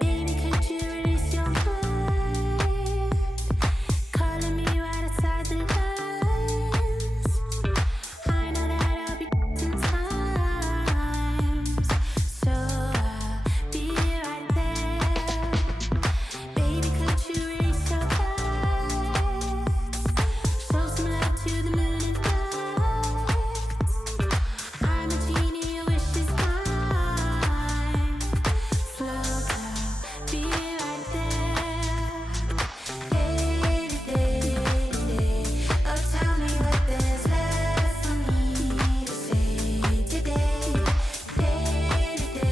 Baby, could you release your mind? Calling me right outside the lines. I know that I'll be sometimes, so I'll be right there. Baby, could you release your thoughts? Show some love to the moon and nights. I'm a genie, your wish is mine. Float, I'll be right there. Day to day, oh tell me what there's left for me to say today. Day to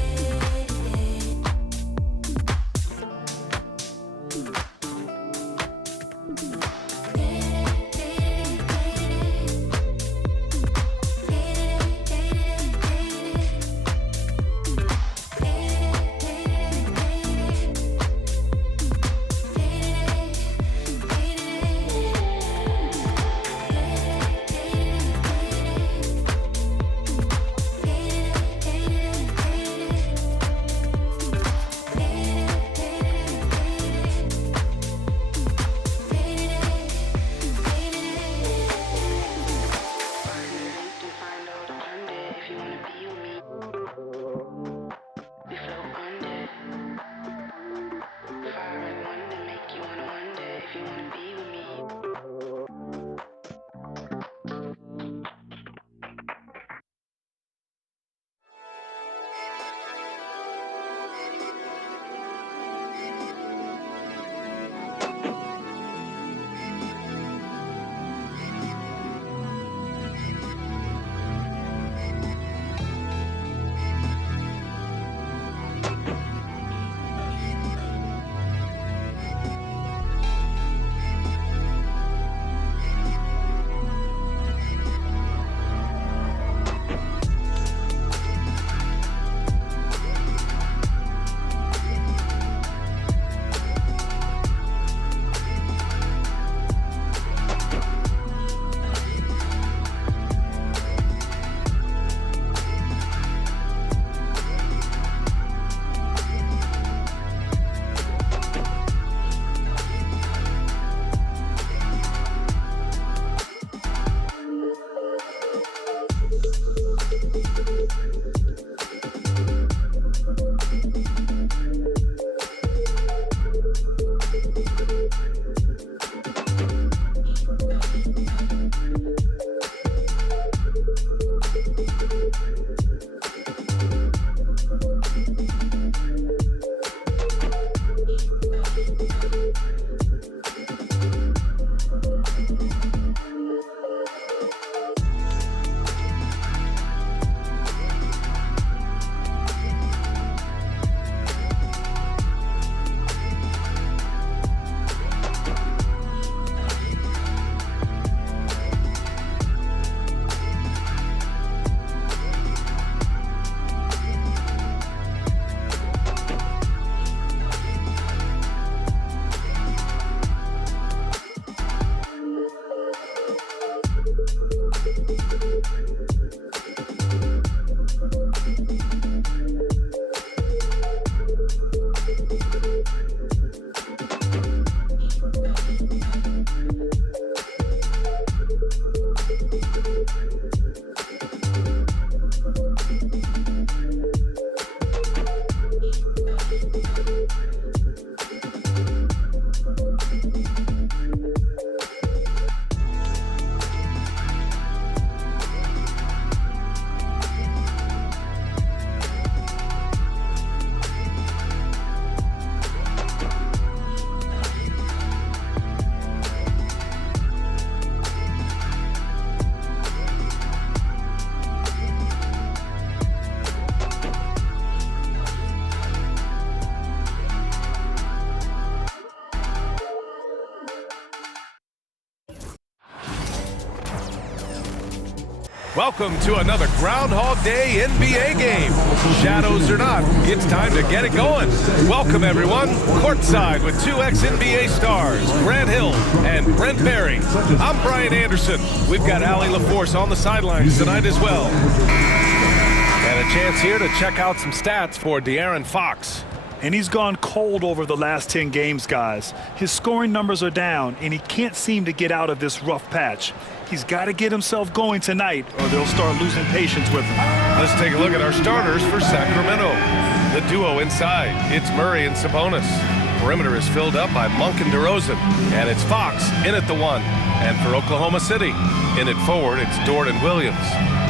Welcome to another Groundhog Day NBA game. Shadows or not, it's time to get it going. Welcome, everyone. Courtside with two ex-NBA stars, Grant Hill and Brent Berry. I'm Brian Anderson. We've got Allie LaForce on the sidelines tonight as well. And a chance here to check out some stats for De'Aaron Fox. And he's gone cold over the last 10 games, guys. His scoring numbers are down, and he can't seem to get out of this rough patch. He's got to get himself going tonight, or they'll start losing patience with him. Let's take a look at our starters for Sacramento. The duo inside, it's Murray and Sabonis. Perimeter is filled up by Monk and DeRozan, and it's Fox in at the 1. And for Oklahoma City, in at forward, it's Dort and Williams.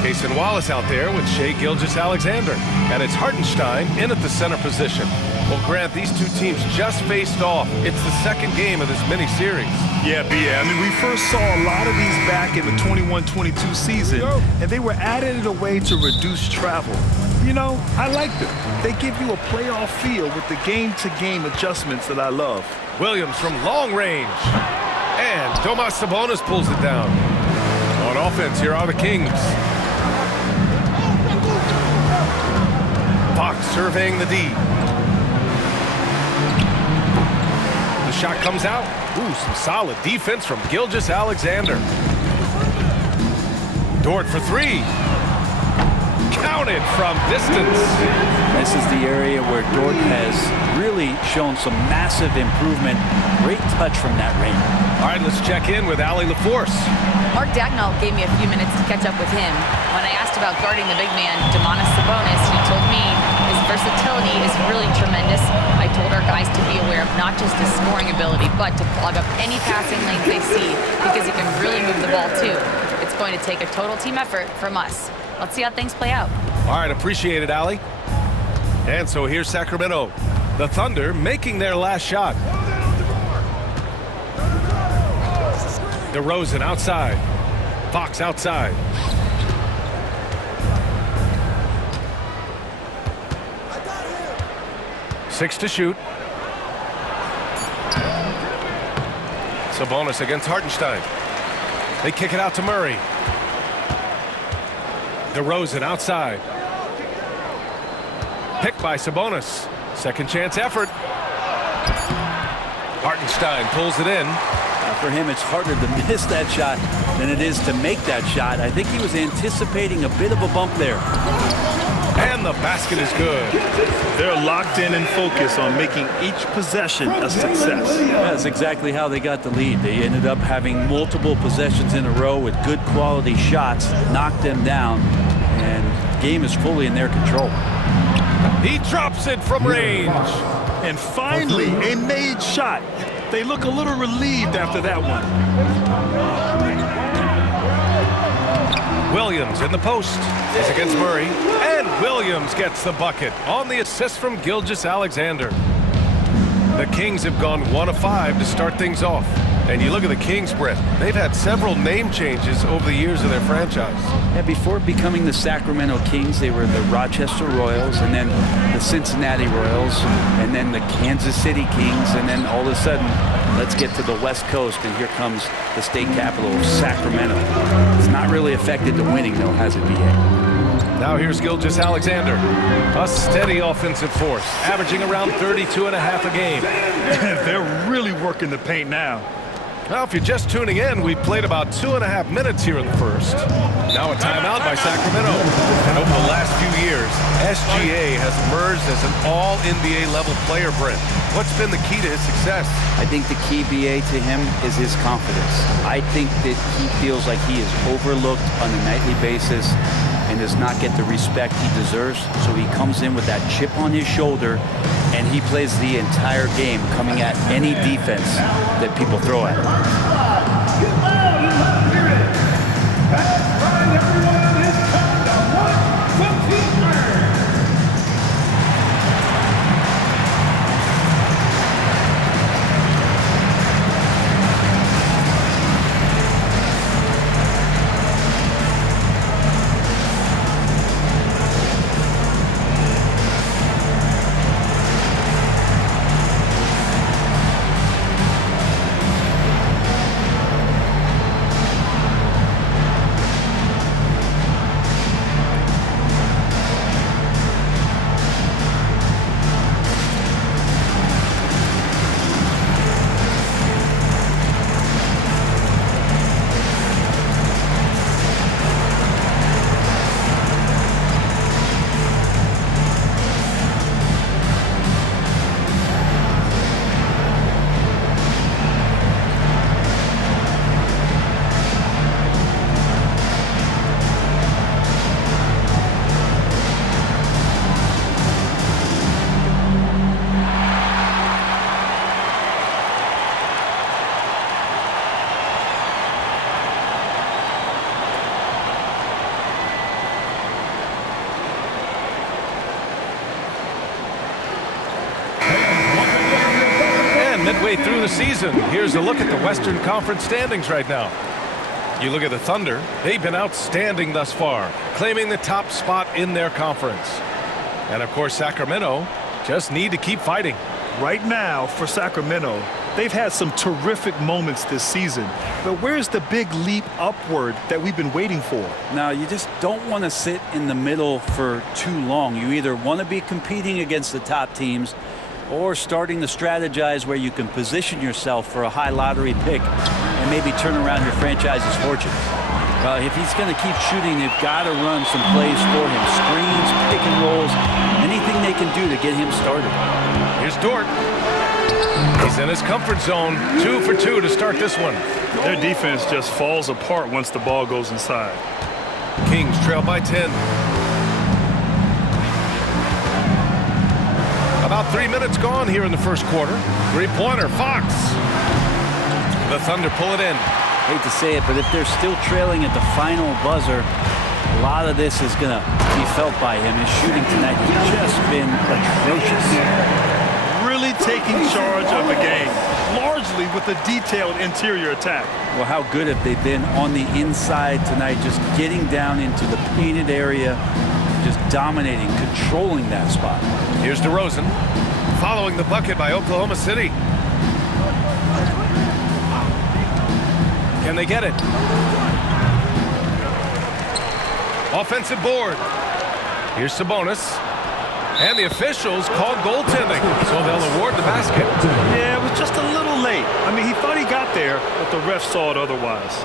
Cason Wallace out there with Shai Gilgeous-Alexander, and it's Hartenstein in at the center position. Well, Grant, these two teams just faced off. It's the second game of this mini-series. Yeah, B.A. I mean, we first saw a lot of these back in the 21-22 season, and they were added in a way to reduce travel. You know, I like them. They give you a playoff feel with the game-to-game adjustments that I love. Williams from long range. And Domas Sabonis pulls it down. On offense, here are the Kings. Fox surveying the D. The shot comes out. Ooh, some solid defense from Gilgeous-Alexander. Dort for 3. Counted from distance. This is the area where Dort has really shown some massive improvement. Great touch from that range. All right, let's check in with Allie LaForce. Mark Dagnall gave me a few minutes to catch up with him. When I asked about guarding the big man, Domantas Sabonis, he told me his versatility is really tremendous. I told our guys to be aware of not just his scoring ability, but to clog up any passing lanes they see, because he can really move the ball too. It's going to take a total team effort from us. Let's see how things play out. All right, appreciate it, Allie. And so here's Sacramento. The Thunder making their last shot. DeRozan outside. Fox outside. Six to shoot. Sabonis against Hartenstein. They kick it out to Murray. DeRozan outside. Picked by Sabonis. Second chance effort. Hartenstein pulls it in. For him, it's harder to miss that shot than it is to make that shot. I think he was anticipating a bit of a bump there. And the basket is good. They're locked in and focused on making each possession a success. That's exactly how they got the lead. They ended up having multiple possessions in a row with good quality shots, knocked them down, and the game is fully in their control. He drops it from range. And finally, a made shot. They look a little relieved after that one. Williams in the post is against Murray, and Williams gets the bucket on the assist from Gilgeous-Alexander. The Kings have gone 1 of 5 to start things off. And you look at the Kings, Brett, they've had several name changes over the years of their franchise. Yeah, before becoming the Sacramento Kings, they were the Rochester Royals, and then the Cincinnati Royals, and then the Kansas City Kings, and then all of a sudden, let's get to the West Coast, and here comes the state capital of Sacramento. It's not really affected the winning, though, has it, B.A.? Now here's Gilgeous-Alexander, a steady offensive force, averaging around 32 and a half a game. They're really working the paint now. Now, if you're just tuning in, we played about 2.5 minutes here in the first. Now a timeout by Sacramento. And over the last few years, SGA has emerged as an all-NBA level player, Brent. What's been the key to his success? I think the key, B.A., to him is his confidence. I think that he feels like he is overlooked on a nightly basis and does not get the respect he deserves. So he comes in with that chip on his shoulder, and he plays the entire game coming at any defense that people throw at him. Midway through the season, here's a look at the Western Conference standings right now. You look at the Thunder, they've been outstanding thus far, claiming the top spot in their conference. And of course, Sacramento just need to keep fighting. Right now, for Sacramento, they've had some terrific moments this season. But where's the big leap upward that we've been waiting for? Now, you just don't want to sit in the middle for too long. You either want to be competing against the top teams or starting to strategize where you can position yourself for a high lottery pick and maybe turn around your franchise's fortunes. Well, if he's going to keep shooting, they've got to run some plays for him. Screens, pick and rolls, anything they can do to get him started. Here's Dort. He's in his comfort zone. 2 for 2 to start this one. Their defense just falls apart once the ball goes inside. Kings trail by 10. About 3 minutes gone here in the first quarter. Three-pointer, Fox. The Thunder pull it in. Hate to say it, but if they're still trailing at the final buzzer, a lot of this is going to be felt by him. His shooting tonight has just been atrocious. Really taking charge of the game, largely with a detailed interior attack. Well, how good have they been on the inside tonight, just getting down into the painted area, just dominating, controlling that spot. Here's DeRozan, following the bucket by Oklahoma City. Can they get it? Offensive board. Here's Sabonis. And the officials called goaltending, so they'll award the basket. Yeah, it was just a little late. I mean, he thought he got there, but the ref saw it otherwise.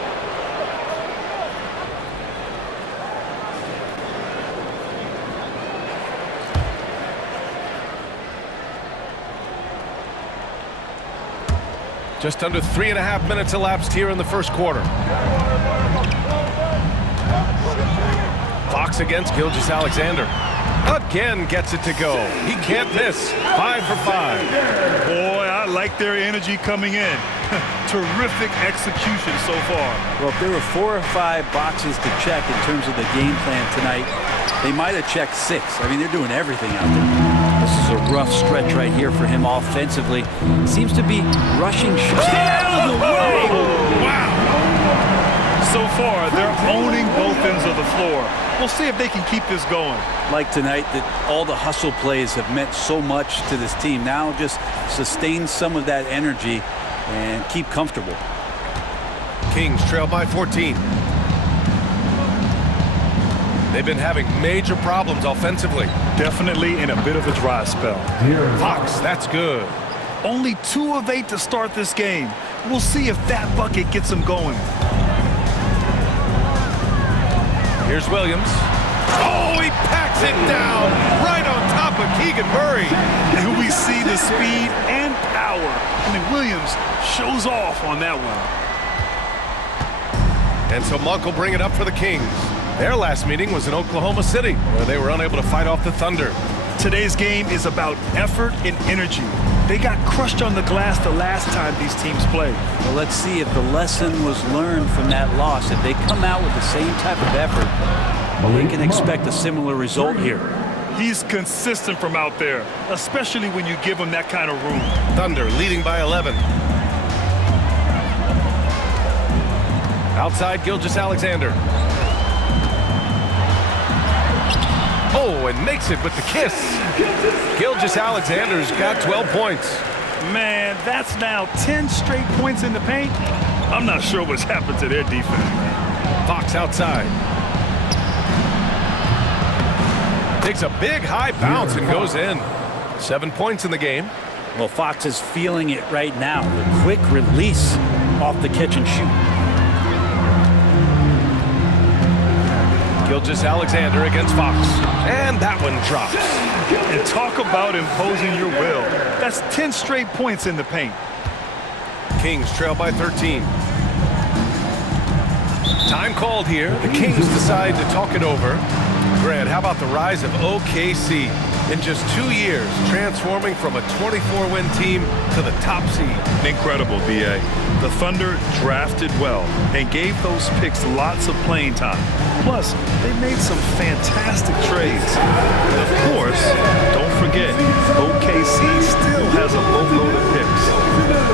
Just under 3.5 minutes elapsed here in the first quarter. Fox against Gilgeous-Alexander. Again gets it to go. He can't miss. 5 for 5. Boy, I like their energy coming in. Terrific execution so far. Well, if there were 4 or 5 boxes to check in terms of the game plan tonight, they might have checked 6. I mean, they're doing everything out there. This is a rough stretch right here for him offensively. Seems to be rushing shots. Stay out of the way! Wow! So far, they're owning both ends of the floor. We'll see if they can keep this going. Like tonight, that all the hustle plays have meant so much to this team. Now just sustain some of that energy and keep comfortable. Kings trail by 14. They've been having major problems offensively. Definitely in a bit of a dry spell. Fox, that's good. Only 2 of 8 to start this game. We'll see if that bucket gets them going. Here's Williams. Oh, he packs it down right on top of Keegan Murray. And we see the speed and power. I mean, Williams shows off on that one. And so Monk will bring it up for the Kings. Their last meeting was in Oklahoma City, where they were unable to fight off the Thunder. Today's game is about effort and energy. They got crushed on the glass the last time these teams played. Well, let's see if the lesson was learned from that loss. If they come out with the same type of effort, we can expect a similar result here. He's consistent from out there, especially when you give him that kind of room. Thunder leading by 11. Outside, Gilgeous-Alexander. Oh, and makes it with the kiss. Gilgeous-Alexander's got 12 points. Man, that's now 10 straight points in the paint. I'm not sure what's happened to their defense. Fox outside. Takes a big high bounce and goes in. 7 points in the game. Well, Fox is feeling it right now. The quick release off the catch and shoot. Gilgeous-Alexander against Fox. And that one drops. And talk about imposing your will. That's 10 straight points in the paint. Kings trail by 13. Time called here. The Kings decide to talk it over. Grant, how about the rise of OKC? In just 2 years, transforming from a 24-win team to the top seed. Incredible, B.A. The Thunder drafted well and gave those picks lots of playing time. Plus, they made some fantastic trades. And of course, don't forget, OKC still has a boatload of picks.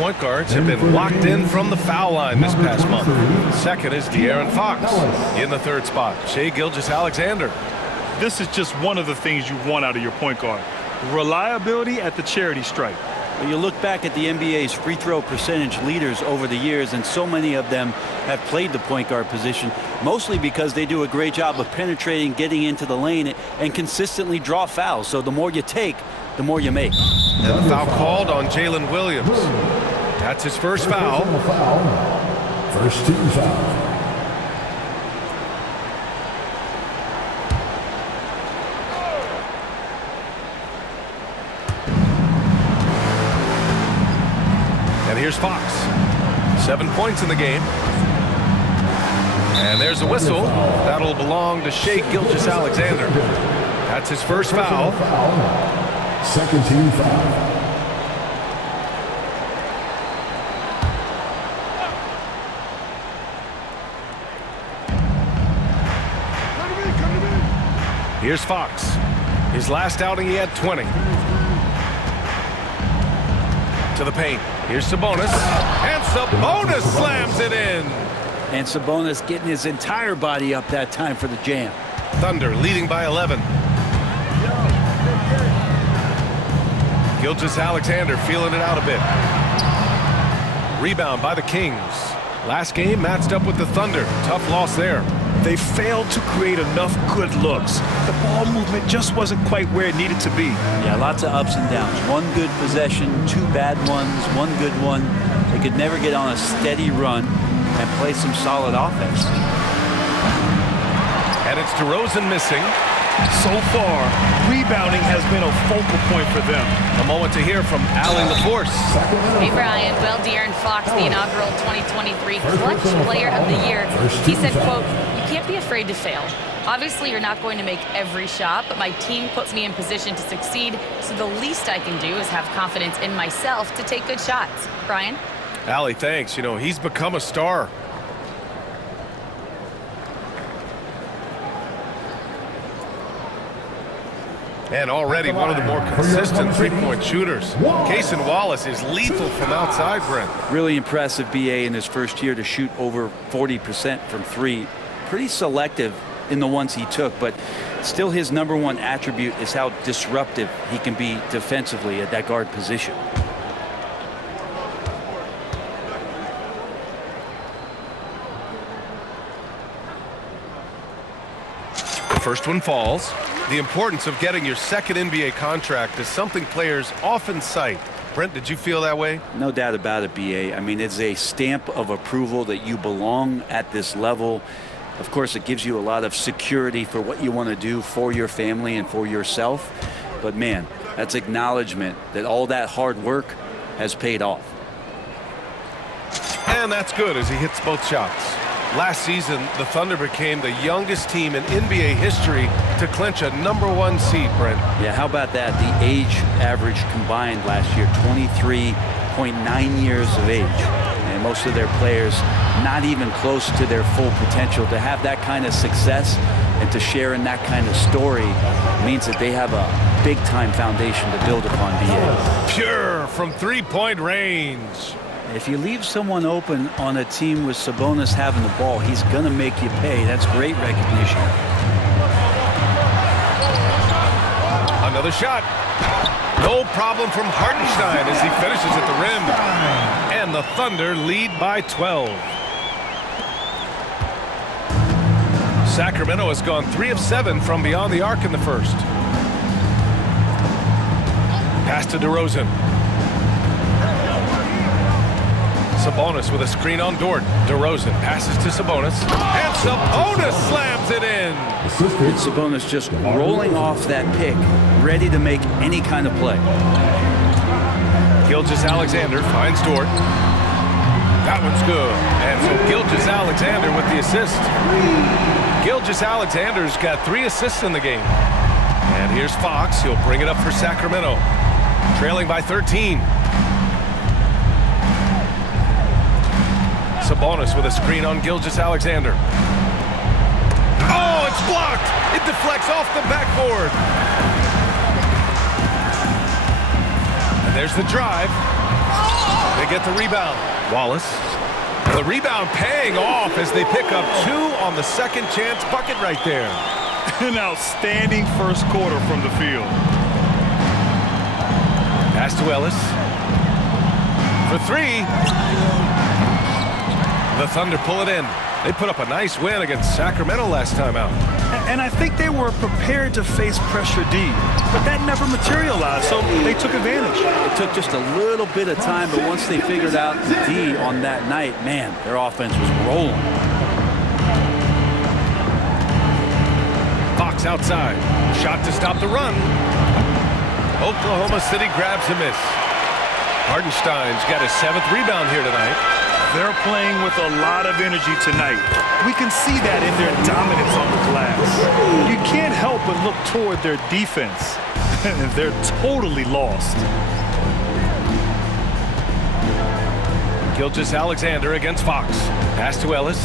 point guards have been locked in from the foul line this past month. Second is De'Aaron Fox. In the third spot, Shai Gilgeous-Alexander. This is just one of the things you want out of your point guard. Reliability at the charity stripe. When you look back at the NBA's free throw percentage leaders over the years, and so many of them have played the point guard position, mostly because they do a great job of penetrating, getting into the lane, and consistently draw fouls. So the more you take, the more you make. And the foul called on Jalen Williams. That's his first foul. First team foul. And here's Fox. 7 points in the game. And there's a whistle. That'll belong to Shai Gilgeous-Alexander. That's his first foul. Second team foul. Here's Fox. His last outing, he had 20. To the paint. Here's Sabonis. And Sabonis slams it in. And Sabonis getting his entire body up that time for the jam. Thunder leading by 11. Gilgeous-Alexander feeling it out a bit. Rebound by the Kings. Last game matched up with the Thunder. Tough loss there. They failed to create enough good looks. The ball movement just wasn't quite where it needed to be. Yeah, lots of ups and downs. One good possession, two bad ones, one good one. They could never get on a steady run and play some solid offense. And it's DeRozan missing. So far, rebounding has been a focal point for them. A moment to hear from Allie LaForce. Hey, Brian. Well, De'Aaron Fox, the inaugural 2023 Clutch Player of the Year, he said, quote, "You can't be afraid to fail. Obviously, you're not going to make every shot, but my team puts me in position to succeed, so the least I can do is have confidence in myself to take good shots." Brian? Allie, thanks. You know, he's become a star. And already one of the more consistent three-point shooters. Cason Wallace is lethal from outside, Brent. Really impressive BA in his first year to shoot over 40% from three. Pretty selective in the ones he took, but still his number one attribute is how disruptive he can be defensively at that guard position. The first one falls. The importance of getting your second NBA contract is something players often cite. Brent, did you feel that way? No doubt about it, BA. I mean, it's a stamp of approval that you belong at this level. Of course, it gives you a lot of security for what you want to do for your family and for yourself. But man, that's acknowledgement that all that hard work has paid off. And that's good as he hits both shots. Last season, the Thunder became the youngest team in NBA history to clinch a #1 seed, Brent. Yeah, how about that? The age average combined last year, 23.9 years of age. And most of their players not even close to their full potential. To have that kind of success and to share in that kind of story means that they have a big-time foundation to build upon, BA. Pure from three-point range. If you leave someone open on a team with Sabonis having the ball, he's going to make you pay. That's great recognition. Another shot. No problem from Hartenstein as he finishes at the rim. And the Thunder lead by 12. Sacramento has gone 3 of 7 from beyond the arc in the first. Pass to DeRozan. Sabonis with a screen on Dort. DeRozan passes to Sabonis. And Sabonis slams it in. And Sabonis just rolling off that pick, ready to make any kind of play. Gilgeous-Alexander finds Dort. That one's good. And so Gilgeous-Alexander with the assist. Gilgeous-Alexander's got 3 assists in the game. And here's Fox. He'll bring it up for Sacramento. Trailing by 13. Sabonis with a screen on Gilgeous-Alexander. Oh, it's blocked. It deflects off the backboard. And there's the drive. They get the rebound. Wallace. And the rebound paying off as they pick up 2 on the second chance bucket right there. An outstanding first quarter from the field. Pass to Ellis. For 3. The Thunder pull it in. They put up a nice win against Sacramento last time out. And I think they were prepared to face pressure D, but that never materialized, so they took advantage. It took just a little bit of time, but once they figured out the D on that night, man, their offense was rolling. Fox outside. Shot to stop the run. Oklahoma City grabs a miss. Hartenstein's got his 7th rebound here tonight. They're playing with a lot of energy tonight. We can see that in their dominance on the glass. You can't help but look toward their defense. They're totally lost. Gilgeous-Alexander against Fox. Pass to Ellis.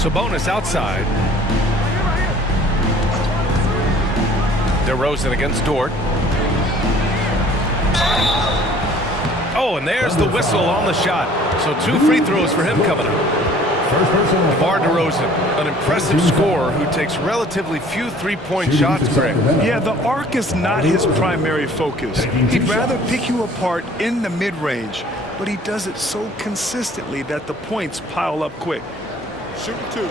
Sabonis outside. DeRozan against Dort. Oh, and there's the whistle on the shot. So 2 free throws for him coming up. DeMar DeRozan, an impressive scorer who takes relatively few three-point shots, Greg. Yeah, the arc is not his primary focus. He'd rather pick you apart in the mid-range, but he does it so consistently that the points pile up quick. Shooting 2.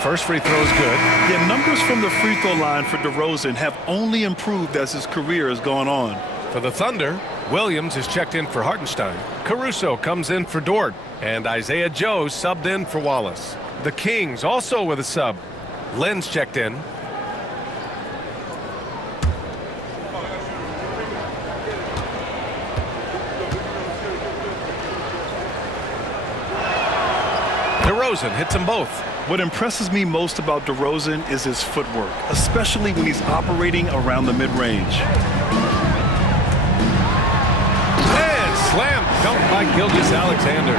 First free throw is good. Yeah, numbers from the free throw line for DeRozan have only improved as his career has gone on. For the Thunder, Williams is checked in for Hartenstein. Caruso comes in for Dort. And Isaiah Joe subbed in for Wallace. The Kings also with a sub. Len's checked in. DeRozan hits them both. What impresses me most about DeRozan is his footwork, especially when he's operating around the mid-range. And slam dunk by Gilgeous-Alexander.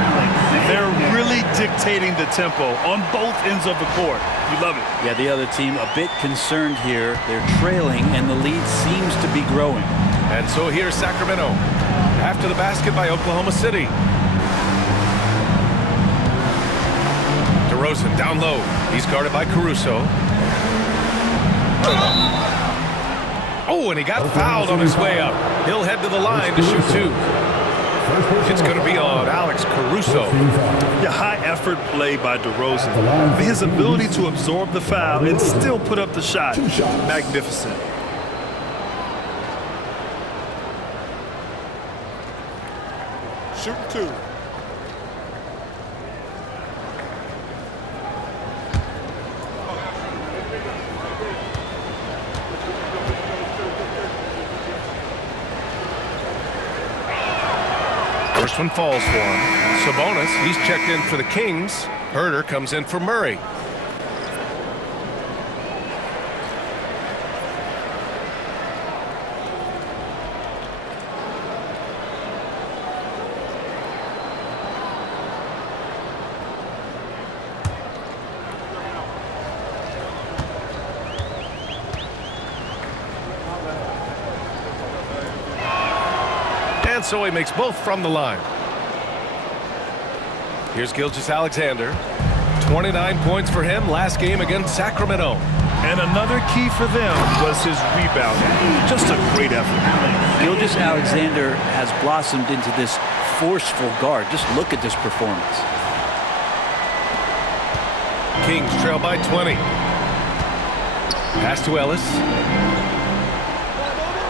They're really dictating the tempo on both ends of the court. You love it. Yeah, the other team a bit concerned here. They're trailing, and the lead seems to be growing. And so here's Sacramento. After the basket by Oklahoma City. DeRozan down low. He's guarded by Caruso. Oh, and he got fouled on his way up. He'll head to the line to shoot 2. It's going to be on Alex Caruso. Yeah, high effort play by DeRozan. His ability to absorb the foul and still put up the shot. Magnificent. Shooting 2. First one falls for him. Sabonis, he's checked in for the Kings. Herter comes in for Murray. And so he makes both from the line. Here's Gilgeous-Alexander. 29 points for him last game against Sacramento. And another key for them was his rebounding. Just a great effort. Gilgeous-Alexander has blossomed into this forceful guard. Just look at this performance. Kings trail by 20. Pass to Ellis.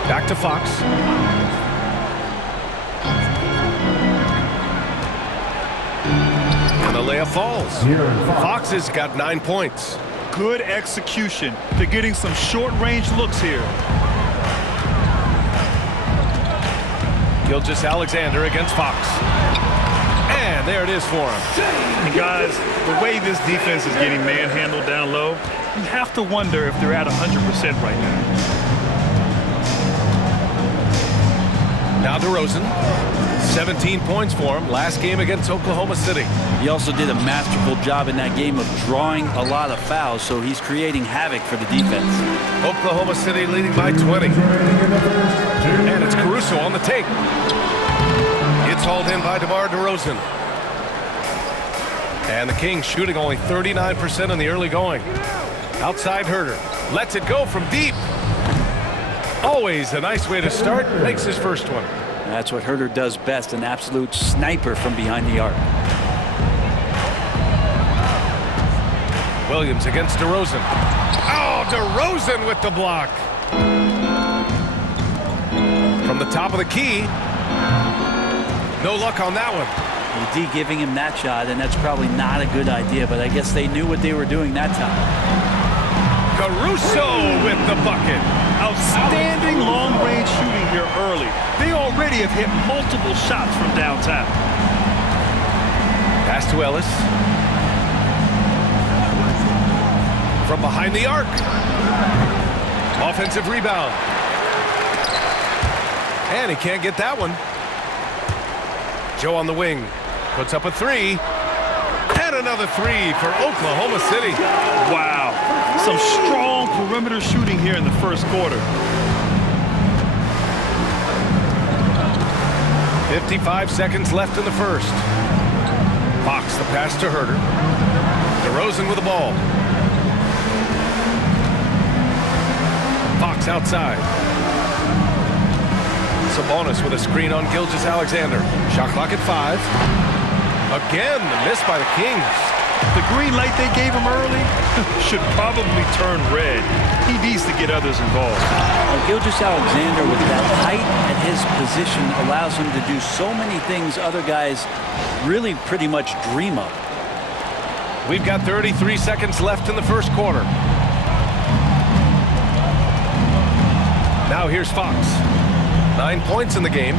Back to Fox. And the layup falls. Fox has got 9 points. Good execution. They're getting some short-range looks here. Gilgeous-Alexander against Fox. And there it is for him. And guys, the way this defense is getting manhandled down low, you have to wonder if they're at 100% right now. Now DeRozan, 17 points for him last game against Oklahoma City. He also did a masterful job in that game of drawing a lot of fouls, so he's creating havoc for the defense. Oklahoma City leading by 20. And it's Caruso on the take. It's hauled in by DeMar DeRozan. And the Kings shooting only 39% in the early going. Outside Herter. Lets it go from deep. Always a nice way to start. Makes his first one. That's what Herter does best, an absolute sniper from behind the arc. Williams against DeRozan. Oh, DeRozan with the block. From the top of the key. No luck on that one. UD giving him that shot, and that's probably not a good idea, but I guess they knew what they were doing that time. Caruso with the bucket. Outstanding long-range shooting here early. They already have hit multiple shots from downtown. Pass to Ellis. From behind the arc. Offensive rebound. And he can't get that one. Joe on the wing. Puts up a three. And another three for Oklahoma City. Wow. Some strong perimeter shooting here in the first quarter. 55 seconds left in the first. Fox the pass to Herter. DeRozan with the ball. Fox outside. Sabonis with a screen on Gilgeous-Alexander. Shot clock at 5. Again, the miss by the Kings. The green light they gave him early should probably turn red. He needs to get others involved. Gilgeous-Alexander, with that height at his position, allows him to do so many things other guys really pretty much dream of. We've got 33 seconds left in the first quarter. Now here's Fox. 9 points in the game.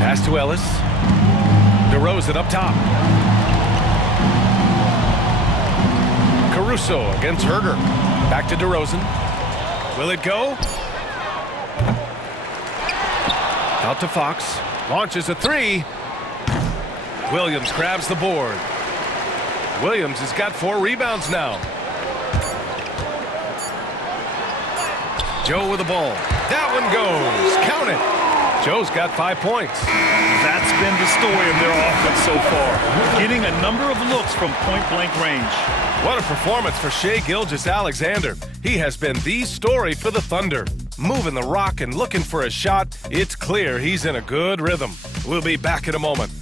Pass to Ellis. DeRozan up top. Caruso against Herter. Back to DeRozan. Will it go? Out to Fox. Launches a three. Williams grabs the board. Williams has got 4 rebounds now. Joe with the ball. That one goes. Count it. Joe's got 5 points. That's been the story of their offense so far. Getting a number of looks from point-blank range. What a performance for Shai Gilgeous-Alexander. He has been the story for the Thunder. Moving the rock and looking for a shot. It's clear he's in a good rhythm. We'll be back in a moment.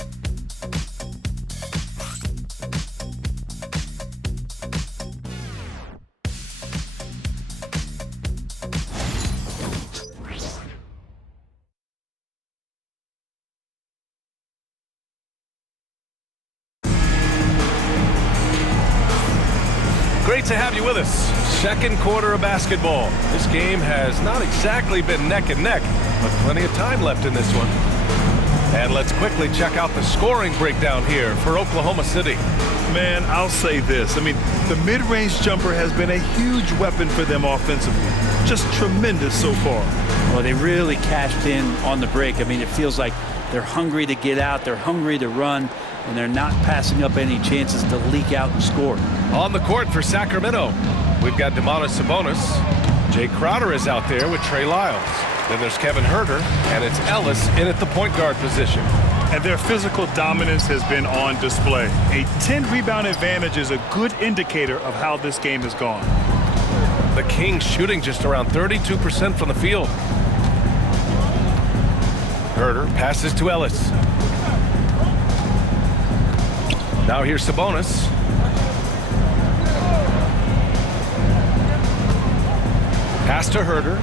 Great to have you with us. Second quarter of basketball. This game has not exactly been neck and neck, but plenty of time left in this one. And let's quickly check out the scoring breakdown here for Oklahoma City. Man, I'll say this. I mean, the mid-range jumper has been a huge weapon for them offensively. Just tremendous so far. Well, they really cashed in on the break. I mean, it feels like they're hungry to get out, they're hungry to run, and they're not passing up any chances to leak out and score. On the court for Sacramento, we've got Domantas Sabonis. Jay Crowder is out there with Trey Lyles. Then there's Kevin Herter, and it's Ellis in at the point guard position. And their physical dominance has been on display. A 10-rebound advantage is a good indicator of how this game has gone. The Kings shooting just around 32% from the field. Herter passes to Ellis. Now here's Sabonis. Pass to Herter.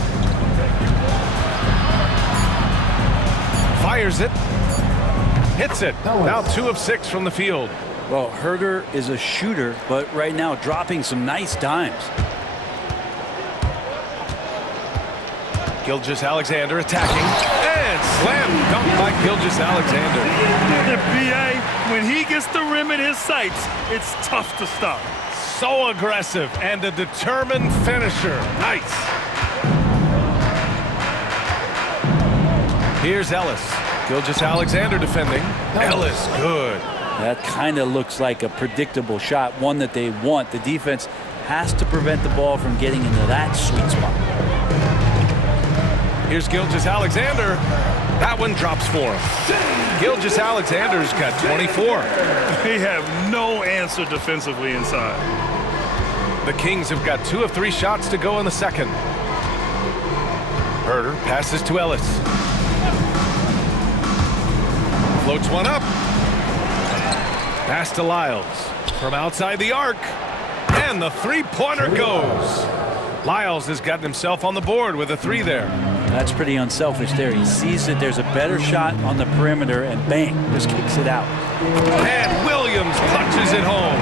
Fires it. Hits it. Now 2 of 6 from the field. Well, Herter is a shooter, but right now dropping some nice dimes. Gilgeous-Alexander attacking. And slam dunk by Gilgeous-Alexander. The BA, when he gets the rim in his sights, it's tough to stop. So aggressive and a determined finisher. Nice. Here's Ellis. Gilgeous-Alexander defending. Ellis, good. That kind of looks like a predictable shot, one that they want. The defense has to prevent the ball from getting into that sweet spot. Here's Gilgeous-Alexander. That one drops for him. Gilgeous-Alexander's got 24. They have no answer defensively inside. The Kings have got 2 of 3 shots to go in the second. Herder passes to Ellis. Floats one up. Pass to Lyles from outside the arc. And the three-pointer goes. Lyles has gotten himself on the board with a 3 there. That's pretty unselfish there. He sees that there's a better shot on the perimeter and bang, just kicks it out. And Williams punches it home.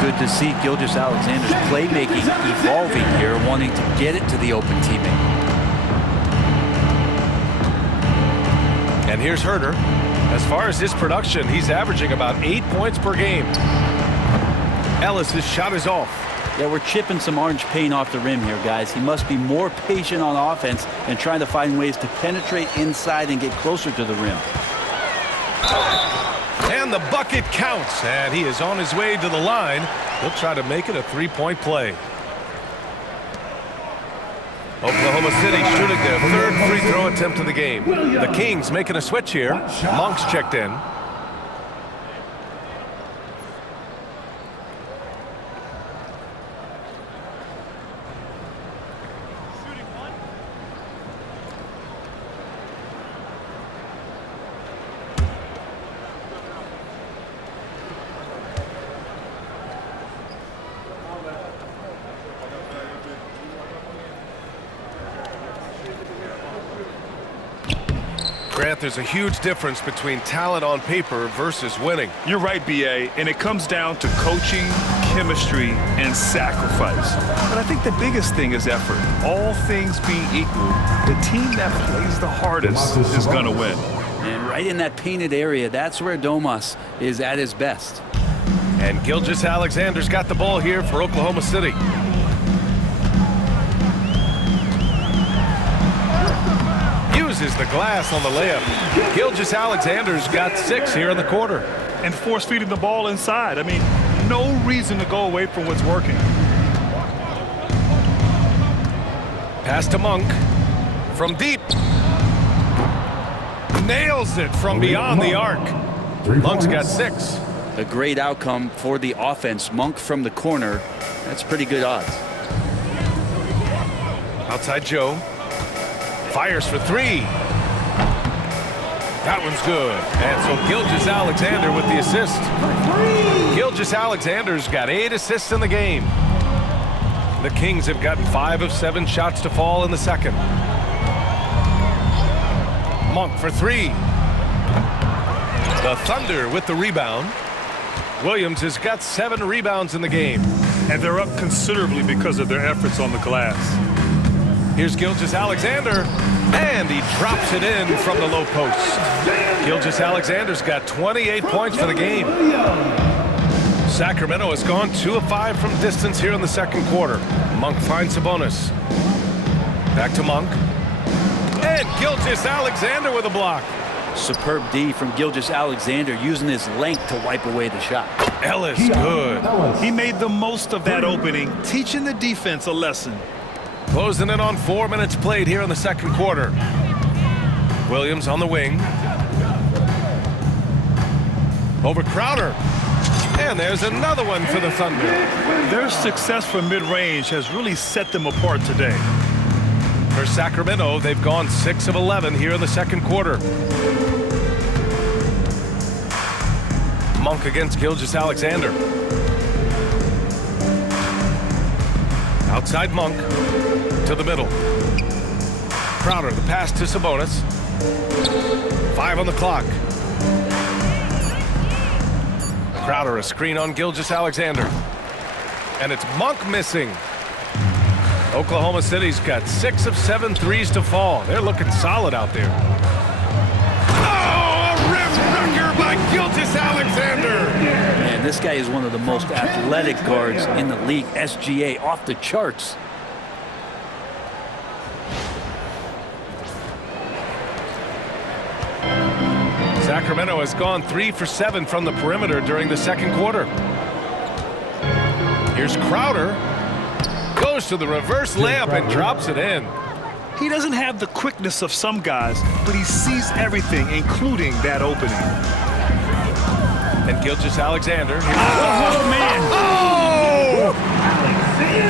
Good to see Gilgeous-Alexander's playmaking evolving here, wanting to get it to the open teammate. And here's Herder. As far as his production, he's averaging about 8 points per game. Ellis' shot is off. Yeah, we're chipping some orange paint off the rim here, guys. He must be more patient on offense and trying to find ways to penetrate inside and get closer to the rim. And the bucket counts, and he is on his way to the line. He'll try to make it a 3-point play. Oklahoma City shooting their 3rd free throw attempt of the game. The Kings making a switch here. Monk's checked in. Grant, there's a huge difference between talent on paper versus winning. You're right, B.A., and it comes down to coaching, chemistry, and sacrifice. But I think the biggest thing is effort. All things being equal, the team that plays the hardest is going to win. And right in that painted area, that's where Domas is at his best. And Gilgeous-Alexander's got the ball here for Oklahoma City. Uses the glass on the layup. Gilgeous-Alexander's got 6 here in the quarter. And force feeding the ball inside. I mean, no reason to go away from what's working. Pass to Monk. From deep. Nails it from beyond the arc. Monk's got 6. A great outcome for the offense. Monk from the corner. That's pretty good odds. Outside Joe. Fires for 3. That one's good. And so Gilgeous-Alexander with the assist. Gilgeous-Alexander's got 8 assists in the game. The Kings have gotten 5 of 7 shots to fall in the second. Monk for 3. The Thunder with the rebound. Williams has got 7 rebounds in the game. And they're up considerably because of their efforts on the glass. Here's Gilgeous-Alexander, and he drops it in from the low post. Gilgeous-Alexander's got 28 points for the game. Sacramento has gone 2 of 5 from distance here in the second quarter. Monk finds Sabonis. Back to Monk. And Gilgeous-Alexander with a block. Superb D from Gilgeous-Alexander, using his length to wipe away the shot. Ellis, good. He made the most of that opening, teaching the defense a lesson. Closing in on 4 minutes played here in the second quarter. Williams on the wing. Over Crowder. And there's another one for the Thunder. Their success from mid-range has really set them apart today. For Sacramento, they've gone 6 of 11 here in the second quarter. Monk against Gilgeous-Alexander. Outside Monk to the middle. Crowder, the pass to Sabonis. 5 on the clock. Crowder, a screen on Gilgeous-Alexander. And it's Monk missing. Oklahoma City's got 6 of 7 threes to fall. They're looking solid out there. Oh, a rim wrecker by Gilgeous-Alexander. Man, this guy is one of the most athletic guards in the league. SGA off the charts. Sacramento has gone 3 for 7 from the perimeter during the second quarter. Here's Crowder. Goes to the reverse layup and drops it in. He doesn't have the quickness of some guys, but he sees everything, including that opening. And Gilgeous-Alexander. Oh, man! Oh!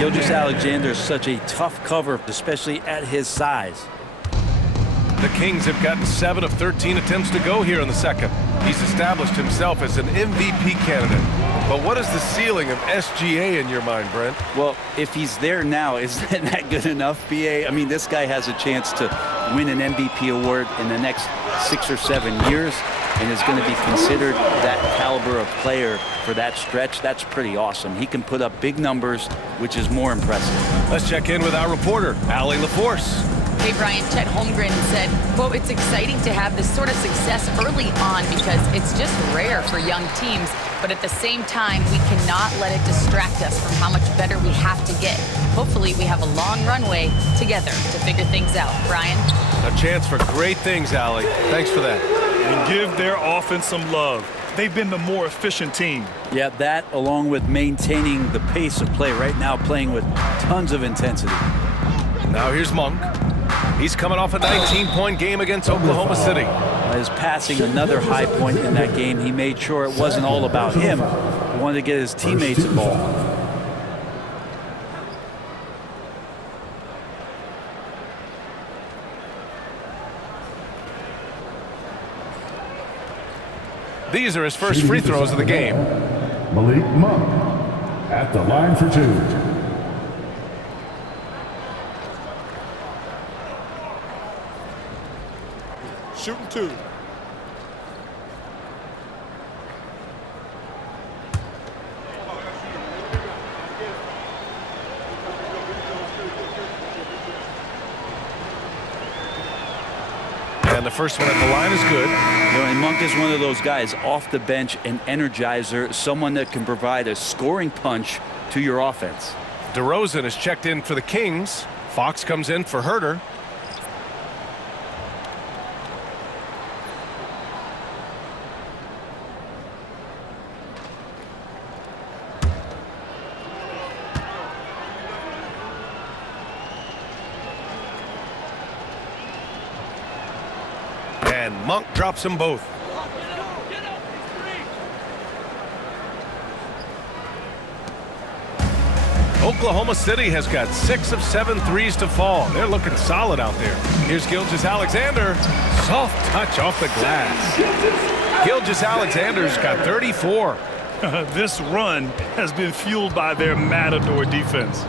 Gilgeous-Alexander is such a tough cover, especially at his size. The Kings have gotten 7 of 13 attempts to go here in the second. He's established himself as an MVP candidate. But what is the ceiling of SGA in your mind, Brent? Well, if he's there now, isn't that good enough, BA? I mean, this guy has a chance to win an MVP award in the next 6 or 7 years and is going to be considered that caliber of player for that stretch. That's pretty awesome. He can put up big numbers, which is more impressive. Let's check in with our reporter, Allie LaForce. Hey, Brian, Chet Holmgren said, quote, "It's exciting to have this sort of success early on because it's just rare for young teams. But at the same time, we cannot let it distract us from how much better we have to get. Hopefully, we have a long runway together to figure things out." Brian? A chance for great things, Allie. Thanks for that. And give their offense some love. They've been the more efficient team. Yeah, that along with maintaining the pace of play right now, playing with tons of intensity. Now here's Monk. He's coming off a 19-point game against Oklahoma City. His passing, another high point in that game. He made sure it wasn't all about him. He wanted to get his teammates involved. These are his first free throws of the game. Malik Monk at the line for 2. Shooting 2. And the first one at the line is good. You know, and Monk is one of those guys off the bench, an energizer, someone that can provide a scoring punch to your offense. DeRozan is checked in for the Kings. Fox comes in for Herter. And Monk drops them both. Oklahoma City has got 6 of 7 threes to fall. They're looking solid out there. Here's Gilgeous-Alexander. Soft touch off the glass. Gilgeous-Alexander's got 34. This run has been fueled by their matador defense.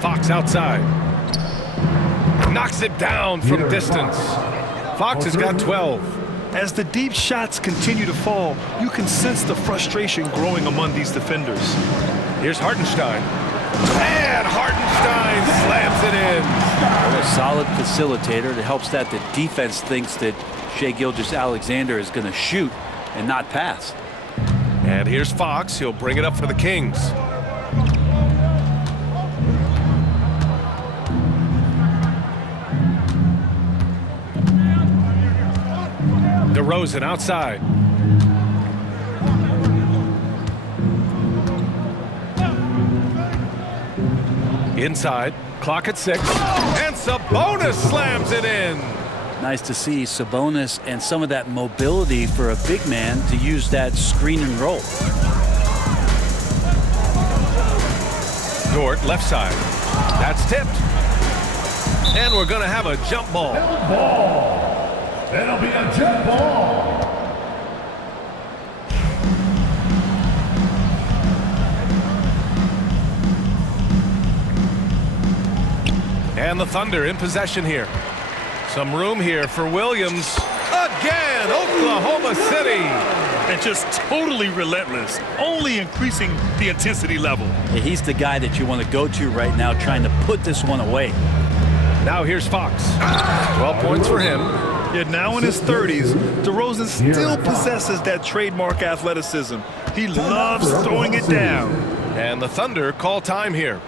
Fox outside. Knocks it down from distance. Fox has got 12. As the deep shots continue to fall, you can sense the frustration growing among these defenders. Here's Hartenstein. And Hartenstein slams it in. A solid facilitator that helps that the defense thinks that Shai Gilgeous-Alexander is going to shoot and not pass. And here's Fox. He'll bring it up for the Kings. DeRozan outside. Inside. Clock at 6. And Sabonis slams it in. Nice to see Sabonis and some of that mobility for a big man to use that screen and roll. Dort left side. That's tipped. And we're going to have a jump ball. It'll be a jump ball. And the Thunder in possession here. Some room here for Williams. Again, Oklahoma City. And just totally relentless, only increasing the intensity level. He's the guy that you want to go to right now, trying to put this one away. Now here's Fox. 12 points for him. Yet now in his 30s, DeRozan still possesses that trademark athleticism. He loves throwing it down. And the Thunder call time here.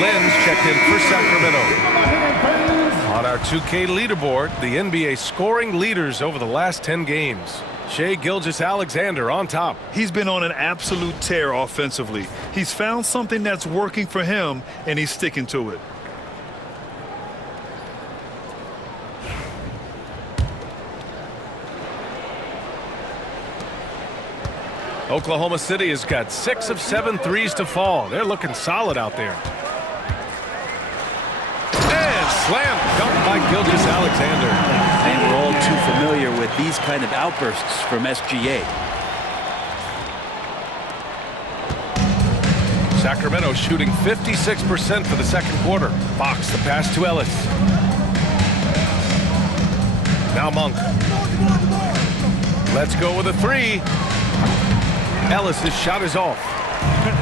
Lynn's checked in for Sacramento. On our 2K leaderboard, the NBA scoring leaders over the last 10 games. Shai Gilgeous-Alexander on top. He's been on an absolute tear offensively. He's found something that's working for him, and he's sticking to it. Oklahoma City has got 6 of 7 threes to fall. They're looking solid out there. And slam dunk by Gilgeous-Alexander. And we're all too familiar with these kind of outbursts from SGA. Sacramento shooting 56% for the second quarter. Fox the pass to Ellis. Now Monk. Let's go with a 3. Ellis' shot is off.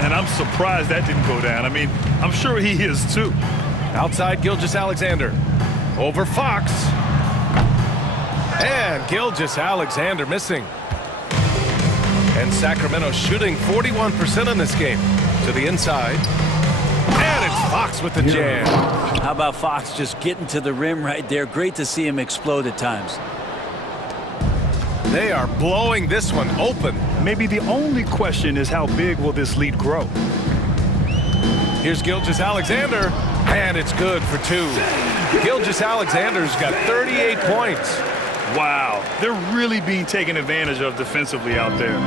And I'm surprised that didn't go down. I mean, I'm sure he is too. Outside Gilgeous-Alexander. Over Fox. And Gilgeous-Alexander missing. And Sacramento shooting 41% in this game. To the inside. And it's Fox with the jam. How about Fox just getting to the rim right there? Great to see him explode at times. They are blowing this one open. Maybe the only question is how big will this lead grow? Here's Gilgeous-Alexander, and it's good for 2. Gilgeous-Alexander's got 38 points. Wow, they're really being taken advantage of defensively out there.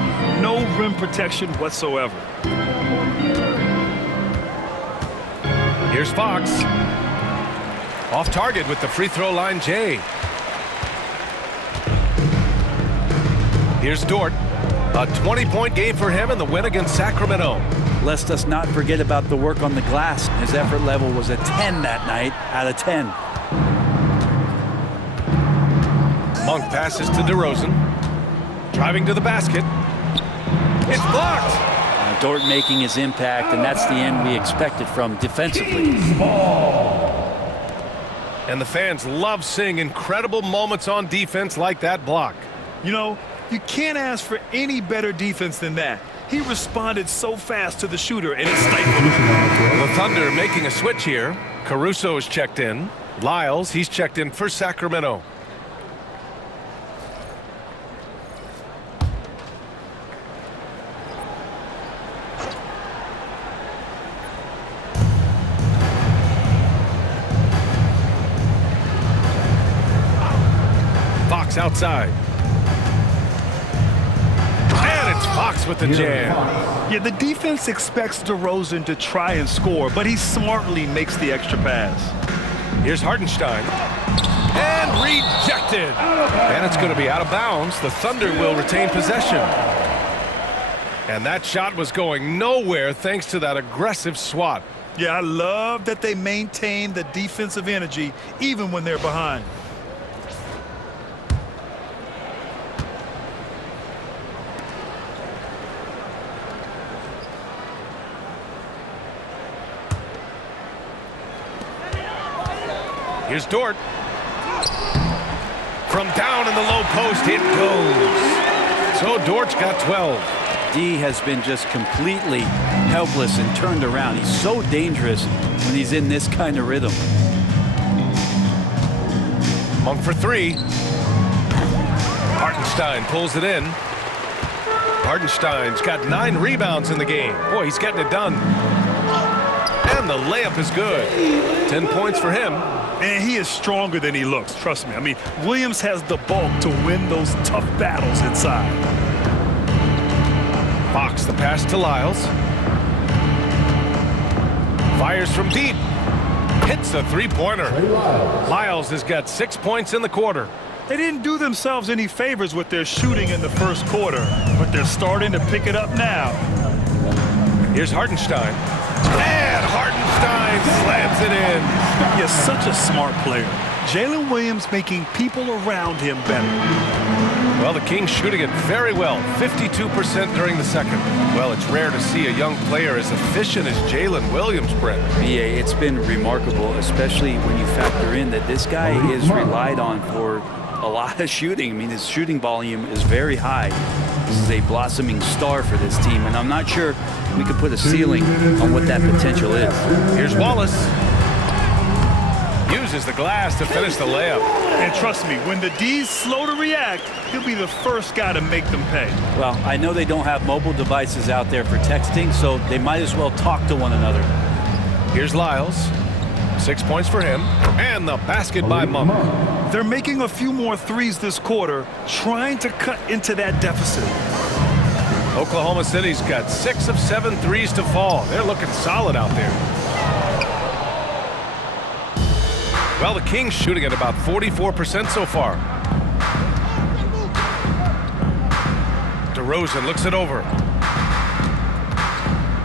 No rim protection whatsoever. Here's Fox. Off target with the free throw line, Jay. Here's Dort. A 20-point game for him in the win against Sacramento. Lest us not forget about the work on the glass. His effort level was a 10 that night out of 10. Monk passes to DeRozan. Driving to the basket. It's blocked. Dort making his impact, and that's the end we expected from defensively. And the fans love seeing incredible moments on defense like that block. You know, you can't ask for any better defense than that. He responded so fast to the shooter, and it stifled him. The Thunder making a switch here. Caruso is checked in. Lyles, he's checked in for Sacramento. Fox outside. And it's Fox with the jam. Yeah, the defense expects DeRozan to try and score, but he smartly makes the extra pass. Here's Hartenstein. And rejected. And it's going to be out of bounds. The Thunder will retain possession. And that shot was going nowhere thanks to that aggressive swat. Yeah, I love that they maintain the defensive energy even when they're behind. Here's Dort. From down in the low post, it goes. So Dort's got 12. D has been just completely helpless and turned around. He's so dangerous when he's in this kind of rhythm. Monk for 3. Hartenstein pulls it in. Hartenstein's got 9 rebounds in the game. Boy, he's getting it done. And the layup is good. 10 points for him. And he is stronger than he looks, trust me. I mean, Williams has the bulk to win those tough battles inside. Fox the pass to Lyles. Fires from deep. Hits the three-pointer. Lyles has got 6 points in the quarter. They didn't do themselves any favors with their shooting in the first quarter, but they're starting to pick it up now. Here's Hartenstein. And Hartenstein slams it in. He's such a smart player. Jalen Williams making people around him better. Well, the Kings shooting it very well, 52% during the second. Well, it's rare to see a young player as efficient as Jalen Williams, Brent. BA, it's been remarkable, especially when you factor in that this guy is relied on for a lot of shooting. I mean, his shooting volume is very high. This is a blossoming star for this team, and I'm not sure we could put a ceiling on what that potential is. Here's Wallace. Uses the glass to finish the layup. And trust me, when the D's slow to react, he'll be the first guy to make them pay. Well, I know they don't have mobile devices out there for texting, so they might as well talk to one another. Here's Lyles. 6 points for him. And the basket by Monk. They're making a few more threes this quarter, trying to cut into that deficit. Oklahoma City's got 6 of 7 threes to fall. They're looking solid out there. Well, the Kings shooting at about 44% so far. DeRozan looks it over.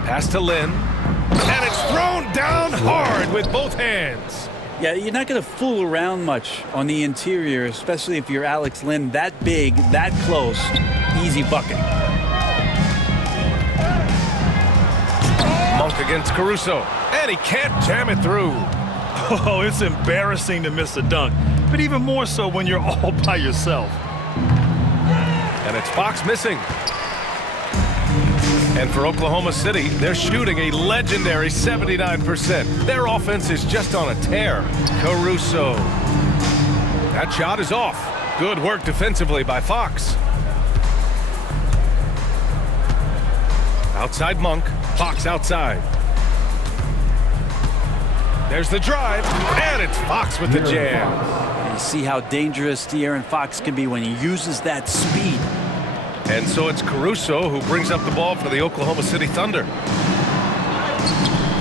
Pass to Lynn. And it's thrown down hard with both hands. Yeah, you're not going to fool around much on the interior, especially if you're Alex Lynn, that big, that close, easy bucket. Monk against Caruso. And he can't jam it through. Oh, it's embarrassing to miss a dunk, but even more so when you're all by yourself. And it's Fox missing. And for Oklahoma City, they're shooting a legendary 79%. Their offense is just on a tear. Caruso. That shot is off. Good work defensively by Fox. Outside Monk. Fox outside. There's the drive, and it's Fox with the jam. You see how dangerous De'Aaron Fox can be when he uses that speed. And so it's Caruso who brings up the ball for the Oklahoma City Thunder.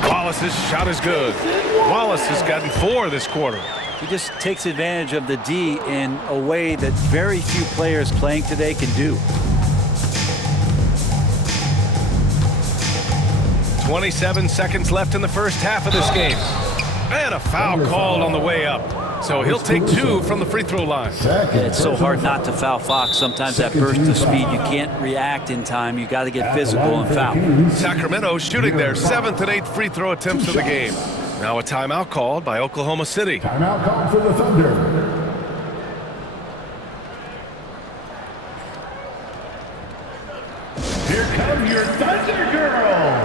Wallace's shot is good. Wallace has gotten 4 this quarter. He just takes advantage of the D in a way that very few players playing today can do. 27 seconds left in the first half of this game. And a foul called on the way up. So he'll take 2 from the free throw line. Yeah, it's so hard not to foul Fox. Sometimes that burst of speed, you can't react in time. You got to get physical and foul. Sacramento shooting their 7th and 8th free throw attempts of the game. Now a timeout called by Oklahoma City. Timeout called for the Thunder. Here come your Thunder Girls.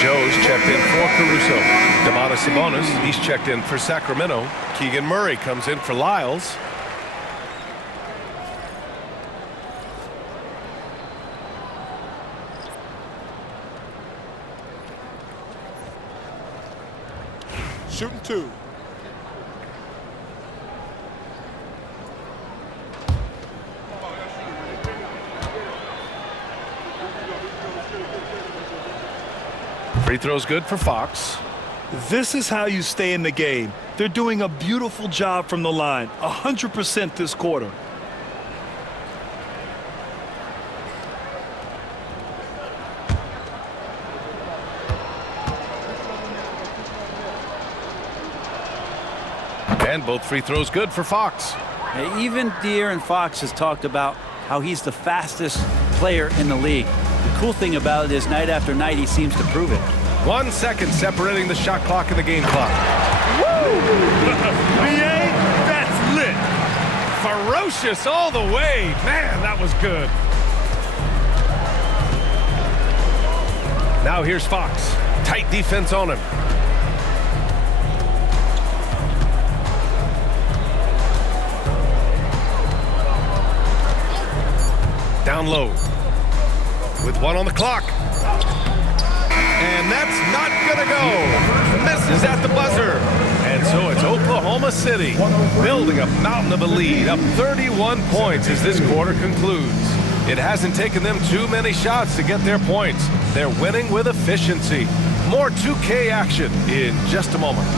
Joe's checked in for Caruso. Domantas Sabonis, he's checked in for Sacramento. Keegan Murray comes in for Lyles. Shooting 2. Free throw's good for Fox. This is how you stay in the game. They're doing a beautiful job from the line, 100% this quarter. And both free throws good for Fox. Even De'Aaron Fox has talked about how he's the fastest player in the league. The cool thing about it is night after night, he seems to prove it. 1 second separating the shot clock and the game clock. Woo! BA, that's lit. Ferocious all the way. Man, that was good. Now here's Fox. Tight defense on him. Down low. With 1 on the clock. And that's not gonna go. Misses at the buzzer. And so it's Oklahoma City building a mountain of a lead, up 31 points as this quarter concludes. It hasn't taken them too many shots to get their points. They're winning with efficiency. More 2K action in just a moment.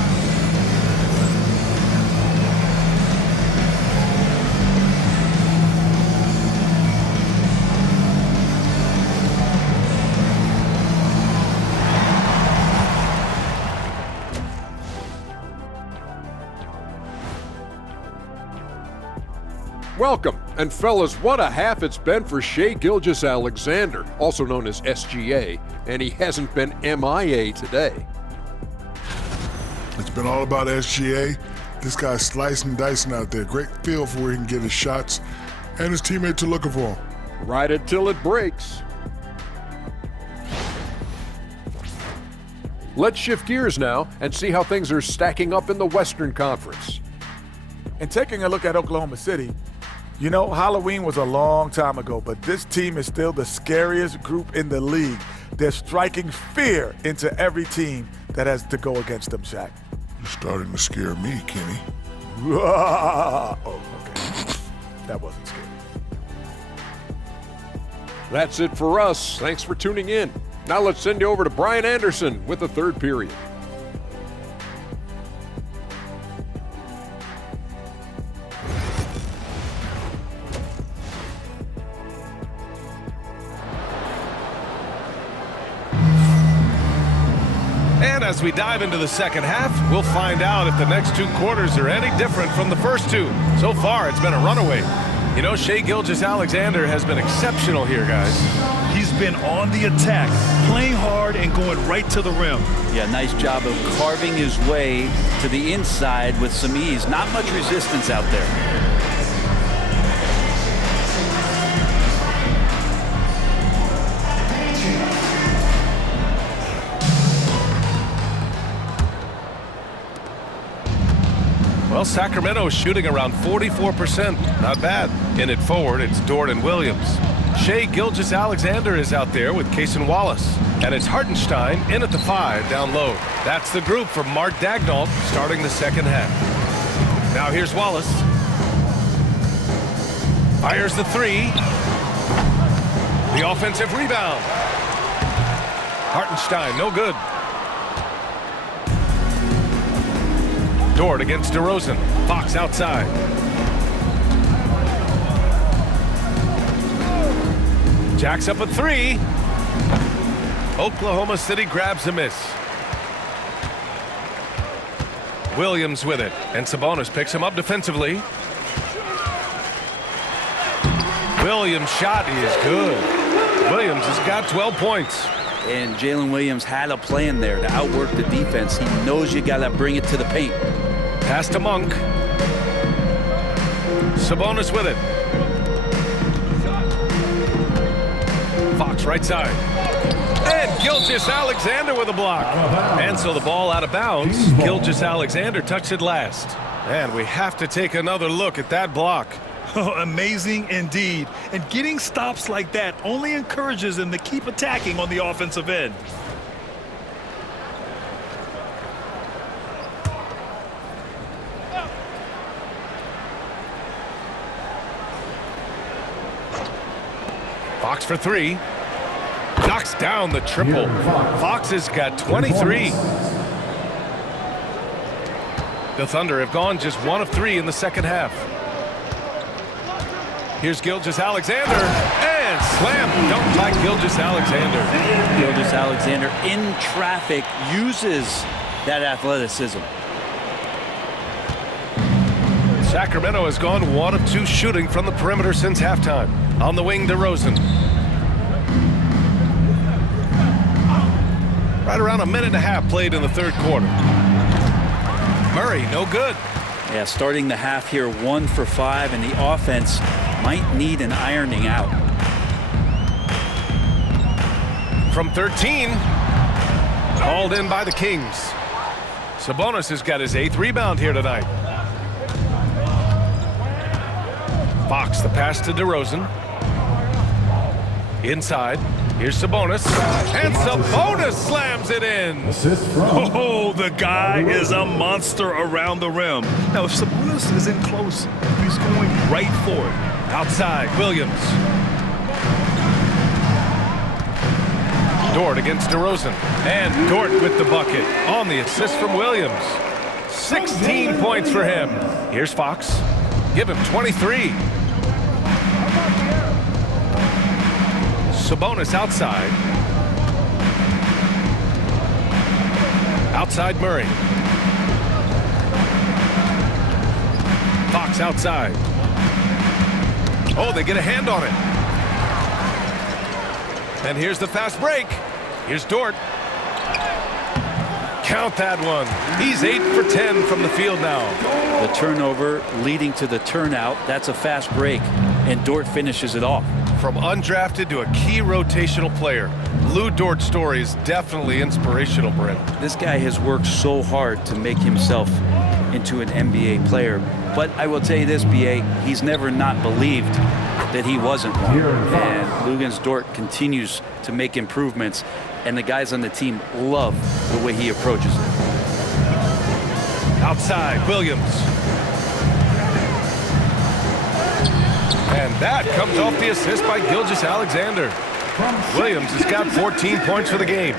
Welcome, and fellas, what a half it's been for Shai Gilgeous-Alexander, also known as SGA, and he hasn't been MIA today. It's been all about SGA. This guy's slicing and dicing out there. Great feel for where he can get his shots, and his teammates are looking for him. Ride it till it breaks. Let's shift gears now and see how things are stacking up in the Western Conference. And taking a look at Oklahoma City, you know, Halloween was a long time ago, but this team is still the scariest group in the league. They're striking fear into every team that has to go against them, Shaq. You're starting to scare me, Kenny. Oh, okay. That wasn't scary. That's it for us. Thanks for tuning in. Now let's send you over to Brian Anderson with the third period. And as we dive into the second half, we'll find out if the next 2 quarters are any different from the first 2. So far, it's been a runaway. You know, Shai Gilgeous-Alexander has been exceptional here, guys. He's been on the attack, playing hard and going right to the rim. Yeah, nice job of carving his way to the inside with some ease. Not much resistance out there. Well, Sacramento is shooting around 44%. Not bad. In it forward, it's Dort and Williams. Shai Gilgeous-Alexander is out there with Cason Wallace. And it's Hartenstein in at the 5 down low. That's the group for Mark Daigneault starting the second half. Now here's Wallace. Fires the 3. The offensive rebound. Hartenstein, no good. Dort against DeRozan. Fox outside. Jacks up a 3. Oklahoma City grabs a miss. Williams with it, and Sabonis picks him up defensively. Williams' shot is good. Williams has got 12 points. And Jalen Williams had a plan there to outwork the defense. He knows you got to bring it to the paint. Pass to Monk. Sabonis with it. Fox right side. And Gilgeous-Alexander with a block. And so the ball out of bounds. Gilgeous-Alexander touched it last. And we have to take another look at that block. Oh, amazing indeed. And getting stops like that only encourages them to keep attacking on the offensive end. Fox for 3. Knocks down the triple. Fox has got 23. The Thunder have gone just 1 of 3 in the second half. Here's Gilgeous-Alexander, and slam dunk by Gilgeous-Alexander. Gilgeous-Alexander in traffic uses that athleticism. Sacramento has gone 1 of 2 shooting from the perimeter since halftime. On the wing, DeRozan. Right around a minute and a half played in the third quarter. Murray, no good. Yeah, starting the half here 1 for 5, and the offense might need an ironing out. From 13, hauled in by the Kings. Sabonis has got his 8th rebound here tonight. Fox, the pass to DeRozan. Inside, here's Sabonis. And Sabonis slams it in. Oh, the guy is a monster around the rim. Now, if Sabonis is in close, he's going right for it. Outside, Williams. Dort against DeRozan. And Dort with the bucket on the assist from Williams. 16 points for him. Here's Fox. Give him 23. Sabonis outside. Outside Murray. Fox outside. Oh, they get a hand on it. And here's the fast break. Here's Dort. Count that one. He's 8 for 10 from the field now. The turnover leading to the turnout. That's a fast break, and Dort finishes it off. From undrafted to a key rotational player, Lou Dort's story is definitely inspirational, Brent. This guy has worked so hard to make himself into an NBA player. But I will tell you this, B.A., he's never not believed that he wasn't one. And Luguentz Dort continues to make improvements, and the guys on the team love the way he approaches it. Outside, Williams. And that comes off the assist by Gilgeous-Alexander. Williams has got 14 points for the game.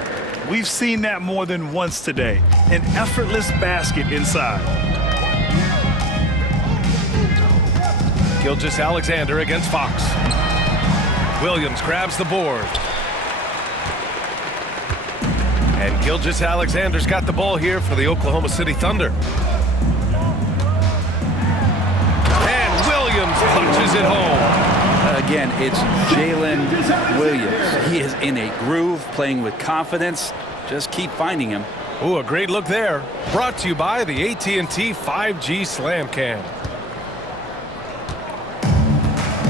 We've seen that more than once today. An effortless basket inside. Gilgeous-Alexander against Fox. Williams grabs the board. And Gilgeous-Alexander's got the ball here for the Oklahoma City Thunder. And Williams punches it home. Again, it's Jalen Williams. He is in a groove, playing with confidence. Just keep finding him. Ooh, a great look there. Brought to you by the AT&T 5G Slam Cam.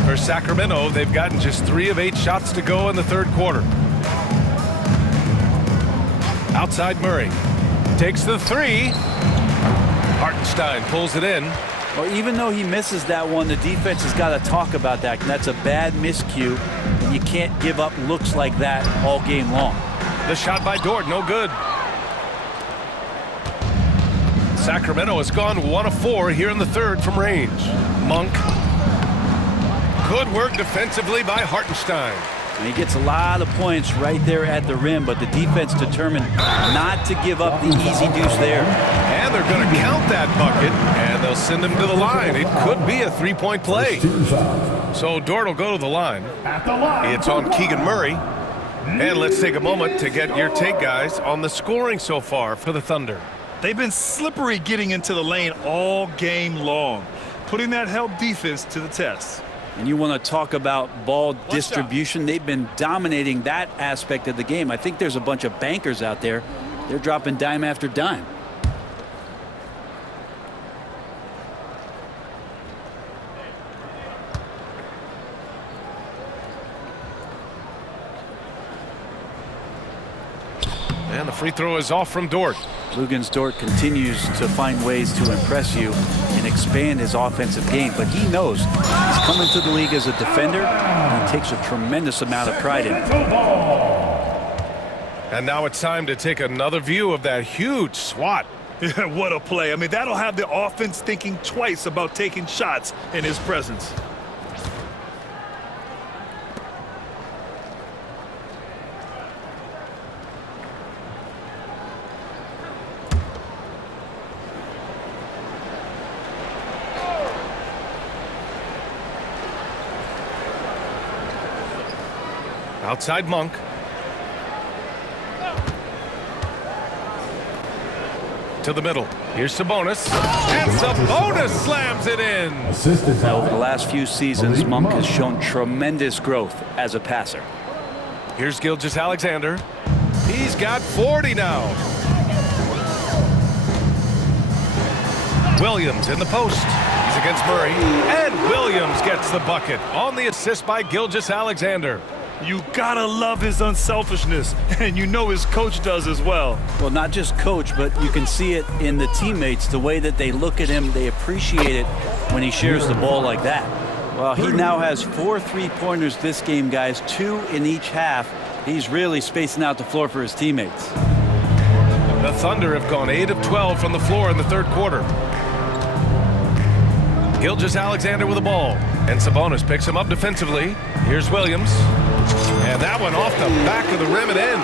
For Sacramento, they've gotten just 3 of 8 shots to go in the third quarter. Outside Murray. Takes the 3. Hartenstein pulls it in. Well, even though he misses that one, the defense has got to talk about that. And that's a bad miscue, and you can't give up looks like that all game long. The shot by Dort, no good. Sacramento has gone 1 of 4 here in the third from range. Monk. Good work defensively by Hartenstein. And he gets a lot of points right there at the rim, but the defense determined not to give up the easy deuce there. And they're going to count that bucket, and they'll send him to the line. It could be a 3-point play. So Dort will go to the line. It's on Keegan Murray. And let's take a moment to get your take, guys, on the scoring so far for the Thunder. They've been slippery getting into the lane all game long, putting that help defense to the test. And you want to talk about ball distribution. They've been dominating that aspect of the game. I think there's a bunch of bankers out there. They're dropping dime after dime. And the free throw is off from Dort. Luguentz Dort continues to find ways to impress you and expand his offensive game, but he knows he's coming to the league as a defender, and he takes a tremendous amount of pride in it. And now it's time to take another view of that huge swat. Yeah, what a play. I mean, that'll have the offense thinking twice about taking shots in his presence. Outside Monk. To the middle. Here's Sabonis. And Sabonis slams it in. Over the last few seasons, Monk has shown tremendous growth as a passer. Here's Gilgeous-Alexander. He He's got 40 now. Williams in the post. He's against Murray. And Williams gets the bucket on the assist by Gilgeous-Alexander. You gotta love his unselfishness, and you know his coach does as well. Well, not just coach, but you can see it in the teammates, the way that they look at him. They appreciate it when he shares the ball like that. Well, he now has 4 3-pointers this game, guys, 2 in each half. He's really spacing out the floor for his teammates. The Thunder have gone 8 of 12 from the floor in the third quarter. Gilgeous-Alexander with the ball, and Sabonis picks him up defensively. Here's Williams, and that one off the back of the rim and in.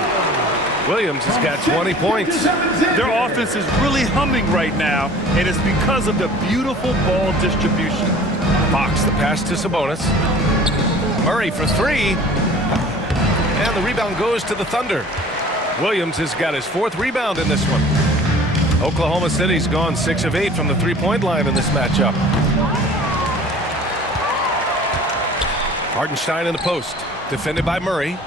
Williams has got 20 points. Their offense is really humming right now, and it's because of the beautiful ball distribution. Fox the pass to Sabonis. Murray for 3, and the rebound goes to the Thunder. Williams has got his 4th rebound in this one. Oklahoma City's gone 6 of 8 from the 3-point line in this matchup. Hartenstein in the post, defended by Murray.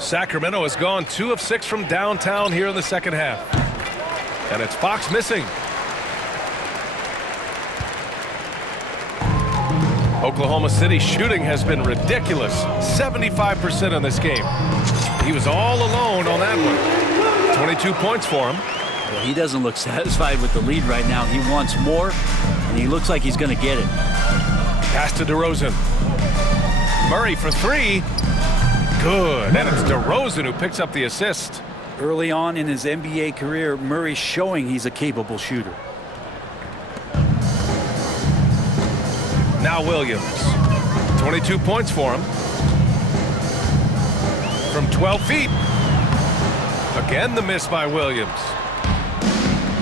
Sacramento has gone 2 of 6 from downtown here in the second half. And it's Fox missing. Oklahoma City shooting has been ridiculous. 75% in this game. He was all alone on that one. 22 points for him. Well, he doesn't look satisfied with the lead right now. He wants more, and he looks like he's going to get it. Pass to DeRozan. Murray for 3. Good. And it's DeRozan who picks up the assist. Early on in his NBA career, Murray's showing he's a capable shooter. Now Williams. 22 points for him. From 12 feet. Again, the miss by Williams.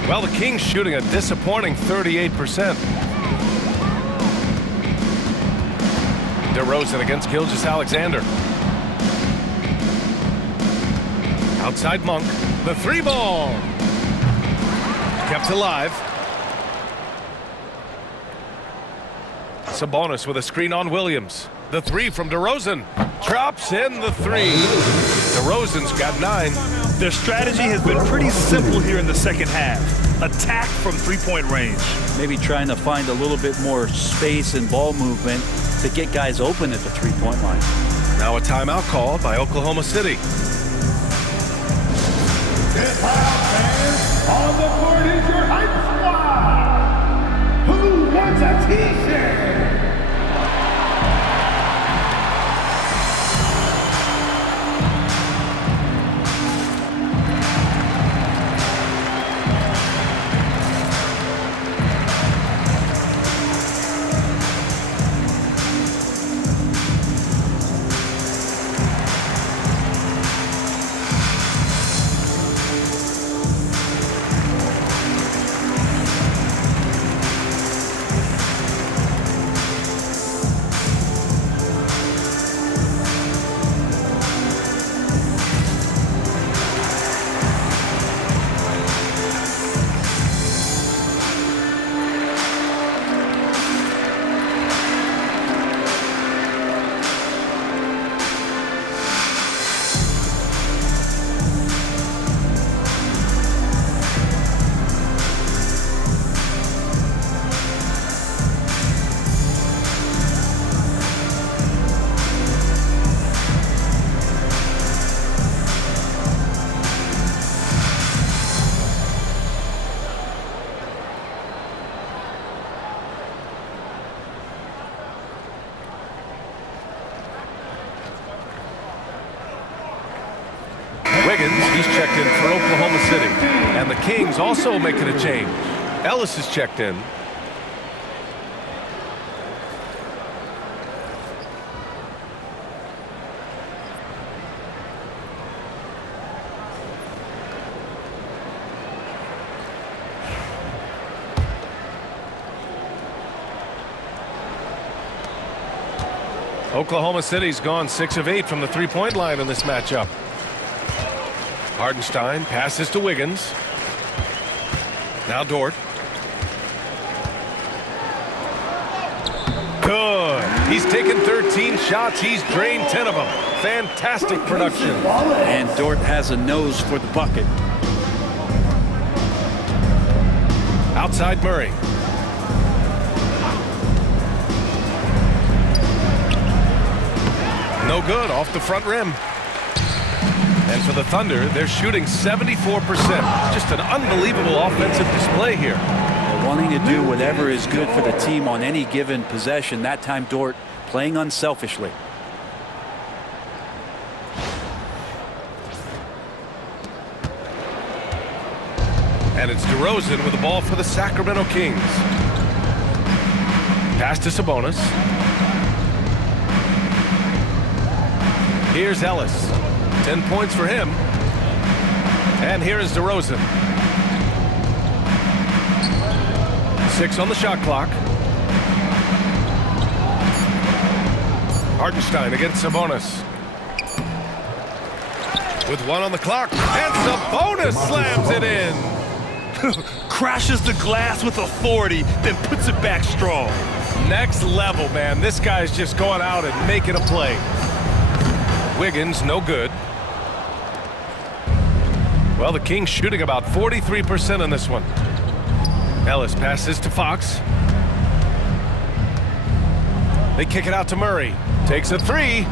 Well, the Kings shooting a disappointing 38%. DeRozan against Gilgeous-Alexander. Outside Monk. The 3-ball. Kept alive. Sabonis with a screen on Williams. The 3 from DeRozan. Drops in the 3. DeRozan's got 9. Their strategy has been pretty simple here in the second half. Attack from 3-point range. Maybe trying to find a little bit more space and ball movement to get guys open at the 3-point line. Now a timeout called by Oklahoma City. On the court is your hype squad. Who wants a t-shirt? Wiggins, he's checked in for Oklahoma City. And the Kings also making a change. Ellis is checked in. Oklahoma City's gone 6 of 8 from the 3-point line in this matchup. Hartenstein passes to Wiggins. Now Dort. Good. He's taken 13 shots. He's drained 10 of them. Fantastic production. And Dort has a nose for the bucket. Outside Murray. No good, off the front rim. And for the Thunder, they're shooting 74%. Just an unbelievable offensive display here. They're wanting to do whatever is good for the team on any given possession. That time Dort playing unselfishly. And it's DeRozan with the ball for the Sacramento Kings. Pass to Sabonis. Here's Ellis. 10 points for him. And here is DeRozan. 6 on the shot clock. Hartenstein against Sabonis. With 1 on the clock. And Sabonis slams it in. Crashes the glass with authority, then puts it back strong. Next level, man. This guy's just going out and making a play. Wiggins, no good. Well, the Kings shooting about 43% in this one. Ellis passes to Fox. They kick it out to Murray. Takes a 3.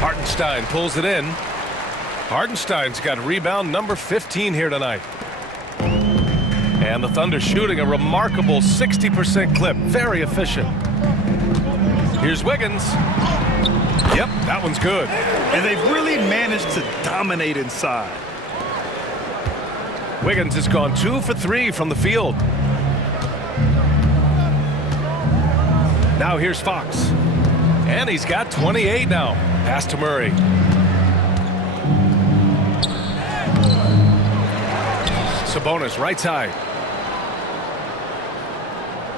Hartenstein pulls it in. Hartenstein's got rebound number 15 here tonight. And the Thunder shooting a remarkable 60% clip. Very efficient. Here's Wiggins. Yep, that one's good. And they've really managed to dominate inside. Wiggins has gone 2 for 3 from the field. Now here's Fox. And he's got 28 now. Pass to Murray. Sabonis, right side.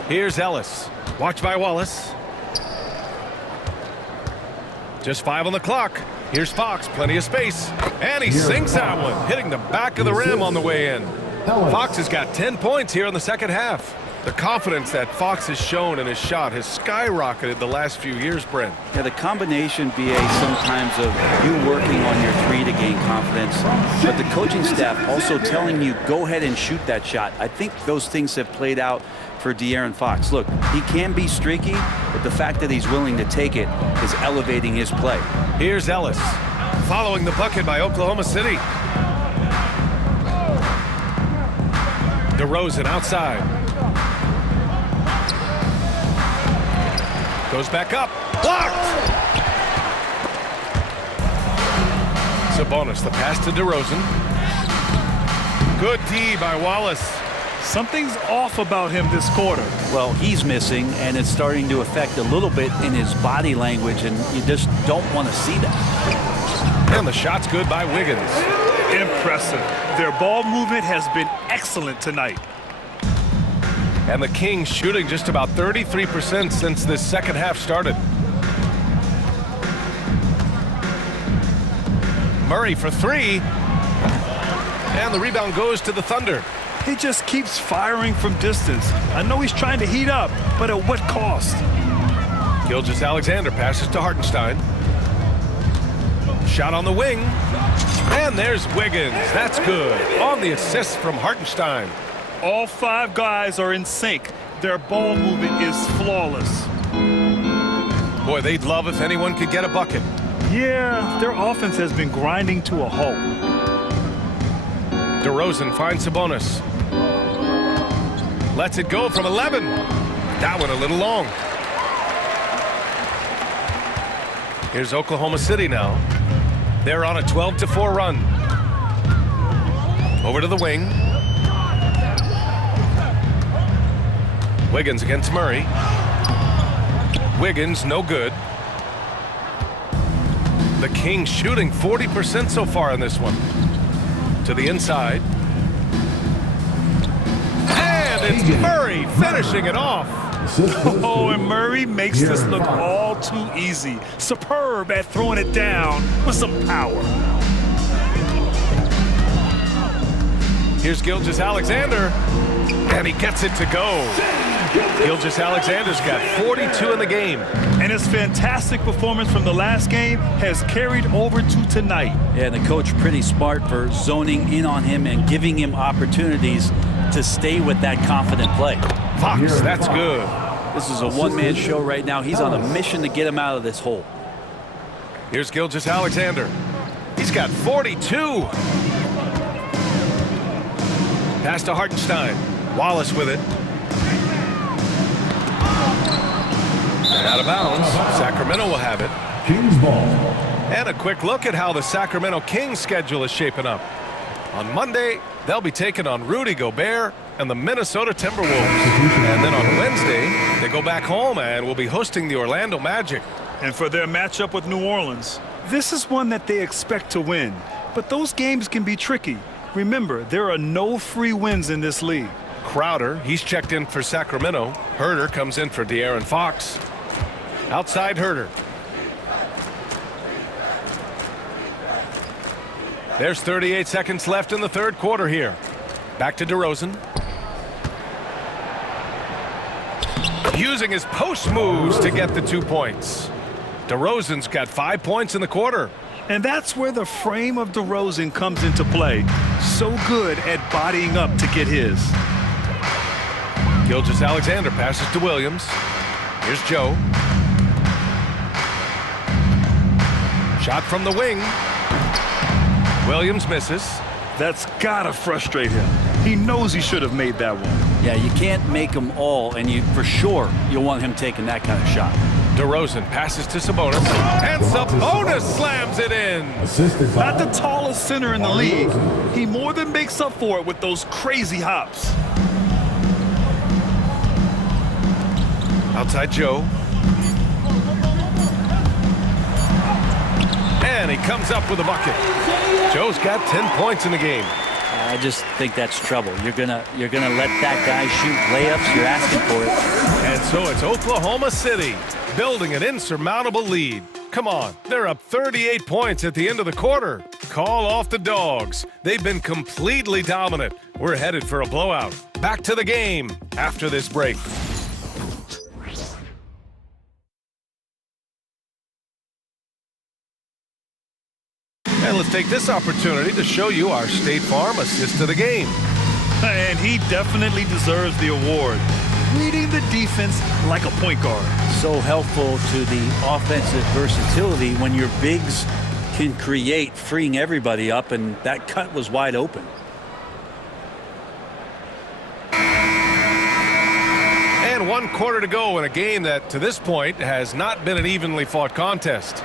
Here's Ellis. Watched by Wallace. Just 5 on the clock. Here's Fox, plenty of space. And he sinks that one, hitting the back of the rim on the way in. Fox has got 10 points here in the second half. The confidence that Fox has shown in his shot has skyrocketed the last few years, Brent. Yeah, the combination, BA, sometimes of you working on your 3 to gain confidence, but the coaching staff also telling you, go ahead and shoot that shot. I think those things have played out for De'Aaron Fox. Look, he can be streaky, but the fact that he's willing to take it is elevating his play. Here's Ellis, following the bucket by Oklahoma City. DeRozan outside. Goes back up. Blocked! Sabonis, the pass to DeRozan. Good D by Wallace. Something's off about him this quarter. Well, he's missing, and it's starting to affect a little bit in his body language, and you just don't want to see that. And the shot's good by Wiggins. Impressive. Their ball movement has been excellent tonight. And the Kings shooting just about 33% since this second half started. Murray for 3. And the rebound goes to the Thunder. He just keeps firing from distance. I know he's trying to heat up, but at what cost? Gilgeous-Alexander passes to Hartenstein. Shot on the wing. And there's Wiggins. That's good. On the assist from Hartenstein. All 5 guys are in sync. Their ball movement is flawless. Boy, they'd love if anyone could get a bucket. Yeah, their offense has been grinding to a halt. DeRozan finds Sabonis. Lets it go from 11. That one a little long. Here's Oklahoma City now. They're on a 12-4 run. Over to the wing. Wiggins against Murray. Wiggins, no good. The Kings shooting 40% so far in this one. To the inside. And it's Murray finishing it off. Oh, and Murray makes this look all too easy. Superb at throwing it down with some power. Here's Gilgeous-Alexander. And he gets it to go. Gilgeous-Alexander's got 42 in the game. And his fantastic performance from the last game has carried over to tonight. Yeah, and the coach pretty smart for zoning in on him and giving him opportunities to stay with that confident play. Fox, that's good. This is a one-man show right now. He's on a mission to get him out of this hole. Here's Gilgeous-Alexander. He's got 42. Pass to Hartenstein. Wallace with it. And out of bounds. Sacramento will have it. Kings ball. And a quick look at how the Sacramento Kings schedule is shaping up. On Monday, they'll be taking on Rudy Gobert and the Minnesota Timberwolves. And then on Wednesday, they go back home and will be hosting the Orlando Magic. And for their matchup with New Orleans, this is one that they expect to win. But those games can be tricky. Remember, there are no free wins in this league. Crowder, he's checked in for Sacramento. Herter comes in for De'Aaron Fox. Outside Herter. There's 38 seconds left in the third quarter here. Back to DeRozan. Using his post moves to get the 2 points. DeRozan's got 5 points in the quarter. And that's where the frame of DeRozan comes into play. So good at bodying up to get his. Gilgeous-Alexander passes to Williams. Here's Joe. Shot from the wing. Williams misses. That's gotta frustrate him. He knows he should have made that one. Yeah, you can't make them all, and for sure you'll want him taking that kind of shot. DeRozan passes to Sabonis, and Sabonis slams it in. Assisted by Not the tallest center in the league. He more than makes up for it with those crazy hops. Outside Joe. And he comes up with a bucket. Joe's got 10 points in the game. I just think that's trouble. You're gonna let that guy shoot layups. You're asking for it. And so it's Oklahoma City building an insurmountable lead. Come on, they're up 38 points at the end of the quarter. Call off the dogs. They've been completely dominant. We're headed for a blowout. Back to the game after this break. And let's take this opportunity to show you our State Farm assist to the game. And he definitely deserves the award. Reading the defense like a point guard. So helpful to the offensive versatility when your bigs can create, freeing everybody up, and that cut was wide open. And 1 quarter to go in a game that, to this point, has not been an evenly fought contest.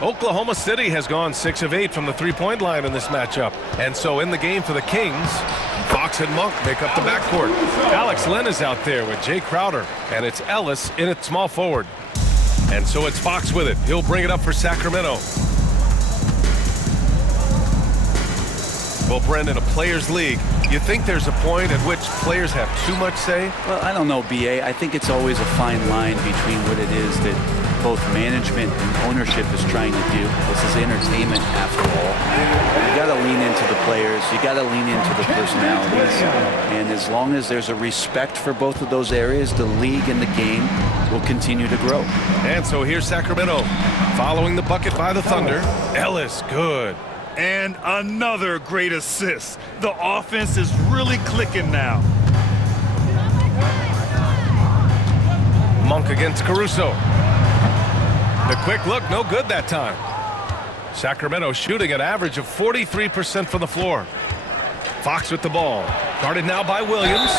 Oklahoma City has gone 6 of 8 from the three-point line in this matchup. And so in the game for the Kings, Fox and Monk make up the backcourt. Alex Len is out there with Jay Crowder, and it's Ellis in at small forward. And so it's Fox with it. He'll bring it up for Sacramento. Well, Brendan, a players' league. You think there's a point at which players have too much say? Well, I don't know, B.A. I think it's always a fine line between what it is that both management and ownership is trying to do. This is entertainment after all. You got to lean into the players. You got to lean into the personalities. And as long as there's a respect for both of those areas, the league and the game will continue to grow. And so here's Sacramento following the bucket by the Thunder. Ellis, good. And another great assist. The offense is really clicking now. Monk against Caruso. The quick look, no good that time. Sacramento shooting an average of 43% from the floor. Fox with the ball. Guarded now by Williams.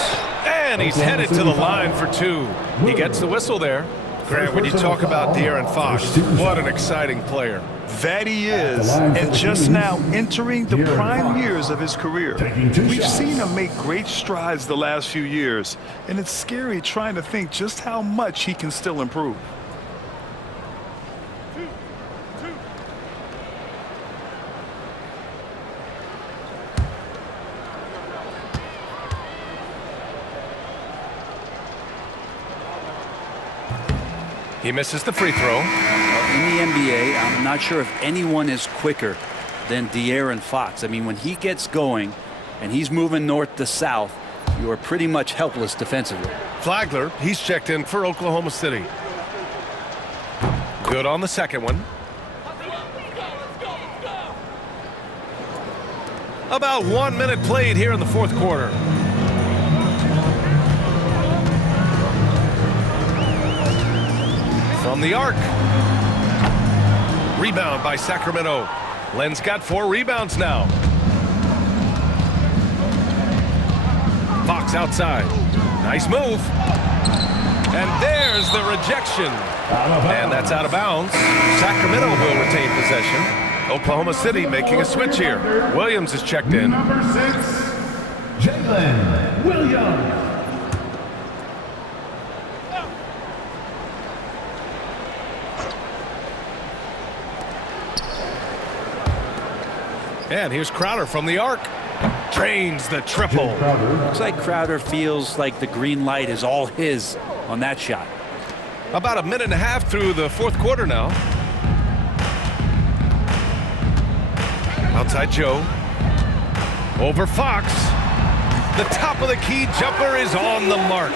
And he's headed to the line for 2. He gets the whistle there. Grant, when you talk about De'Aaron Fox, what an exciting player. That he is, and just now entering the prime years of his career. We've seen him make great strides the last few years, and it's scary trying to think just how much he can still improve. He misses the free throw. In the NBA, I'm not sure if anyone is quicker than De'Aaron Fox. I mean, when he gets going and he's moving north to south, you are pretty much helpless defensively. Flagler, he's checked in for Oklahoma City. Good on the second one. About 1 minute played here in the fourth quarter. From the arc. Rebound by Sacramento. Len's got 4 rebounds now. Fox outside. Nice move. And there's the rejection. And that's out of bounds. Sacramento will retain possession. Oklahoma City making a switch here. Williams is checked in. Number 6, Jalen Williams. And here's Crowder from the arc. Drains the triple. Looks like Crowder feels like the green light is all his on that shot. About a minute and a half through the fourth quarter now. Outside Joe. Over Fox. The top of the key jumper is on the mark.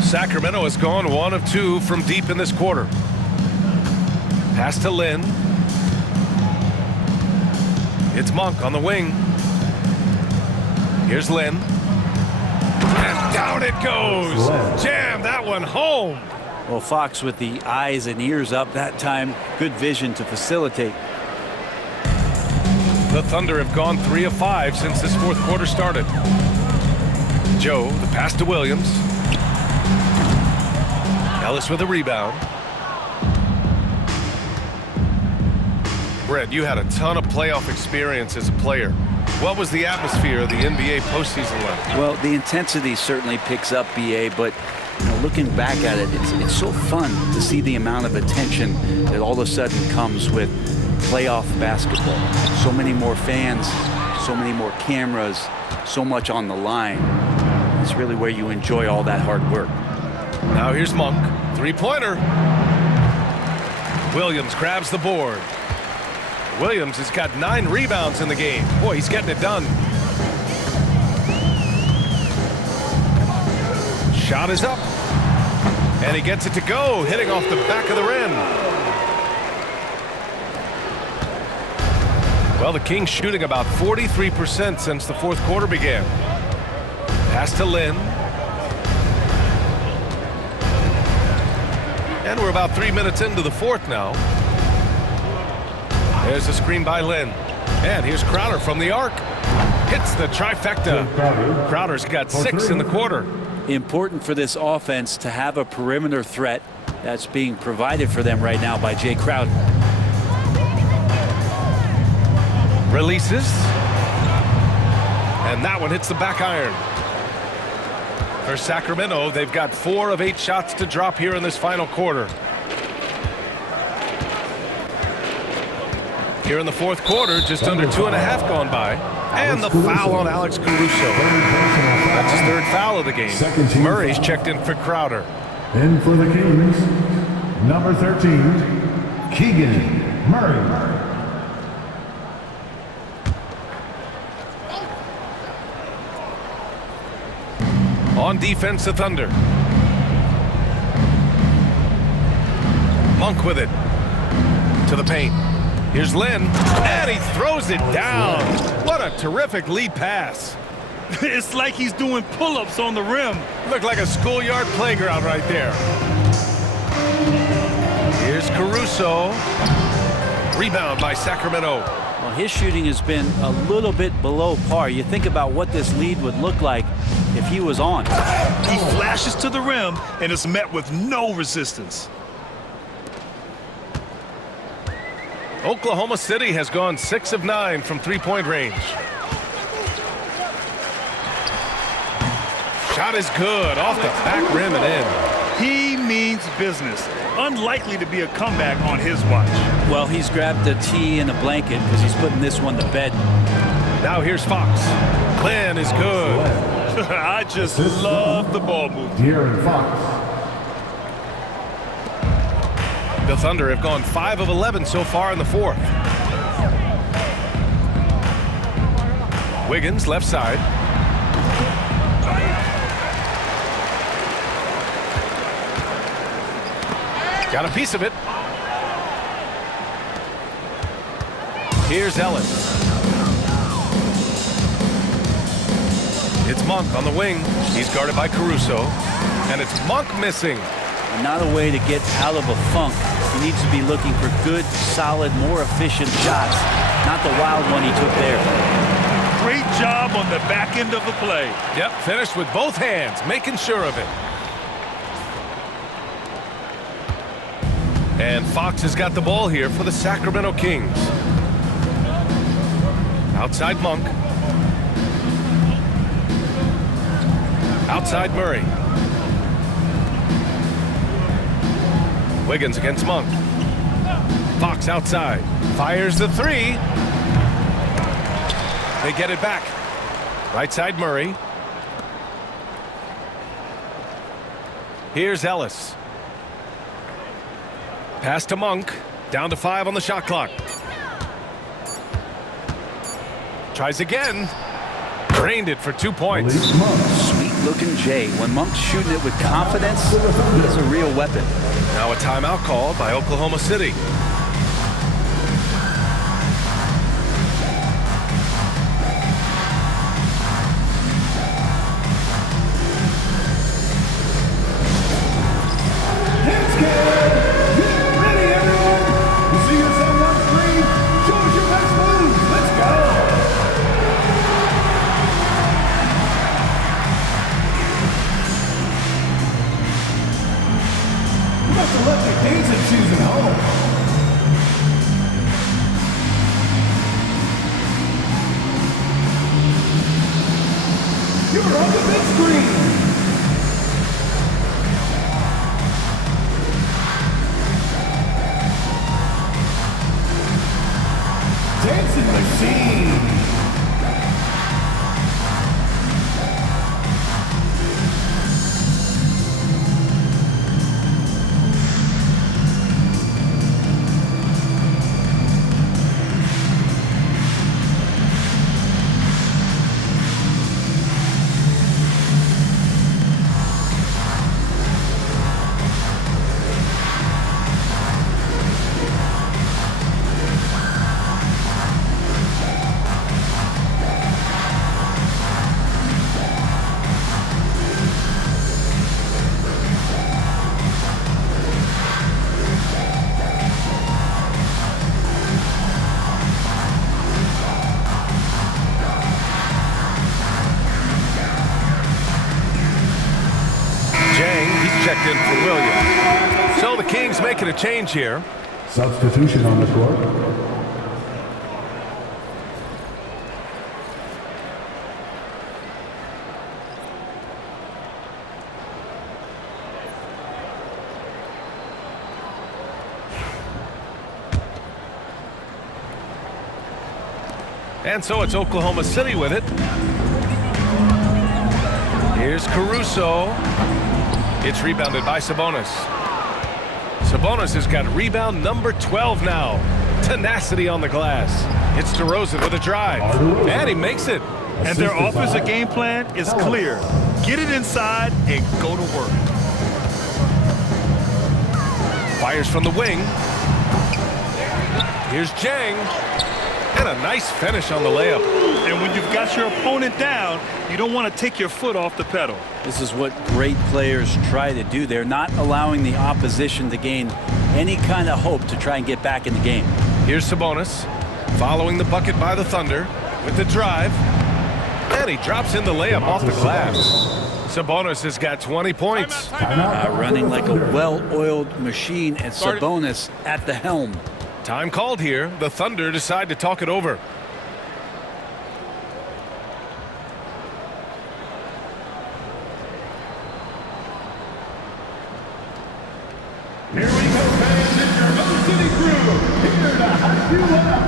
Sacramento has gone 1 of 2 from deep in this quarter. Pass to Lynn. It's Monk on the wing. Here's Lynn. And down it goes. Jam that one home. Well, Fox with the eyes and ears up that time. Good vision to facilitate. The Thunder have gone 3 of 5 since this fourth quarter started. Joe, the pass to Williams. Ellis with a rebound. Brett, you had a ton of playoff experience as a player. What was the atmosphere of the NBA postseason like? Well, the intensity certainly picks up, BA, but looking back at it, it's so fun to see the amount of attention that all of a sudden comes with playoff basketball. So many more fans, so many more cameras, so much on the line. It's really where you enjoy all that hard work. Now here's Monk. 3-pointer. Williams grabs the board. Williams has got 9 rebounds in the game. Boy, he's getting it done. Shot is up. And he gets it to go, hitting off the back of the rim. Well, the Kings shooting about 43% since the fourth quarter began. Pass to Lynn. And we're about 3 minutes into the fourth now. There's a screen by Lynn. And here's Crowder from the arc. Hits the trifecta. Crowder's got 6 in the quarter. Important for this offense to have a perimeter threat that's being provided for them right now by Jay Crowder. Releases. And that one hits the back iron. For Sacramento, they've got 4 of 8 shots to drop here in this final quarter. Here in the fourth quarter, just under 2.5 gone by. And the foul on Alex Caruso. That's his 3rd foul of the game. Murray's checked in for Crowder. In for the Kings, number 13, Keegan Murray. On defense, the Thunder. Monk with it. To the paint. Here's Lynn, and he throws it down. What a terrific lead pass. It's like he's doing pull-ups on the rim. Looked like a schoolyard playground right there. Here's Caruso. Rebound by Sacramento. Well, his shooting has been a little bit below par. You think about what this lead would look like if he was on. He flashes to the rim and is met with no resistance. Oklahoma City has gone 6 of 9 from 3-point range. Shot is good, off the back rim and in. He means business. Unlikely to be a comeback on his watch. Well, he's grabbed a tee and a blanket because he's putting this one to bed. Now here's Fox. Lynn is good. I just love the ball movement. De'Aaron Fox. The Thunder have gone 5 of 11 so far in the fourth. Wiggins, left side. Got a piece of it. Here's Ellis. It's Monk on the wing. He's guarded by Caruso. And it's Monk missing. Not a way to get out of a funk. He needs to be looking for good, solid, more efficient shots. Not the wild one he took there. Great job on the back end of the play. Yep, finished with both hands, making sure of it. And Fox has got the ball here for the Sacramento Kings. Outside Monk. Outside Murray. Wiggins against Monk. Fox outside. Fires the three. They get it back. Right side Murray. Here's Ellis. Pass to Monk. Down to 5 on the shot clock. Tries again. Drained it for 2 points. Sweet-looking Jay. When Monk's shooting it with confidence, he's a real weapon. Now a timeout called by Oklahoma City. Checked in for Williams. So the Kings making a change here. Substitution on the court. And so it's Oklahoma City with it. Here's Caruso. It's rebounded by Sabonis. Sabonis has got rebound number 12 now. Tenacity on the glass. It's DeRozan with a drive. And he makes it. And their offensive game plan is clear. Get it inside and go to work. Fires from the wing. Here's Jang. And a nice finish on the layup. And when you've got your opponent down, you don't want to take your foot off the pedal. This is what great players try to do. They're not allowing the opposition to gain any kind of hope to try and get back in the game. Here's Sabonis following the bucket by the Thunder with the drive. And he drops in the layup off the glass. Sabonis has got 20 points. Running like a well-oiled machine, and Sabonis at the helm. Time called here. The Thunder decide to talk it over. Here we go, fans. It's your Motor City crew. Here to hype you up.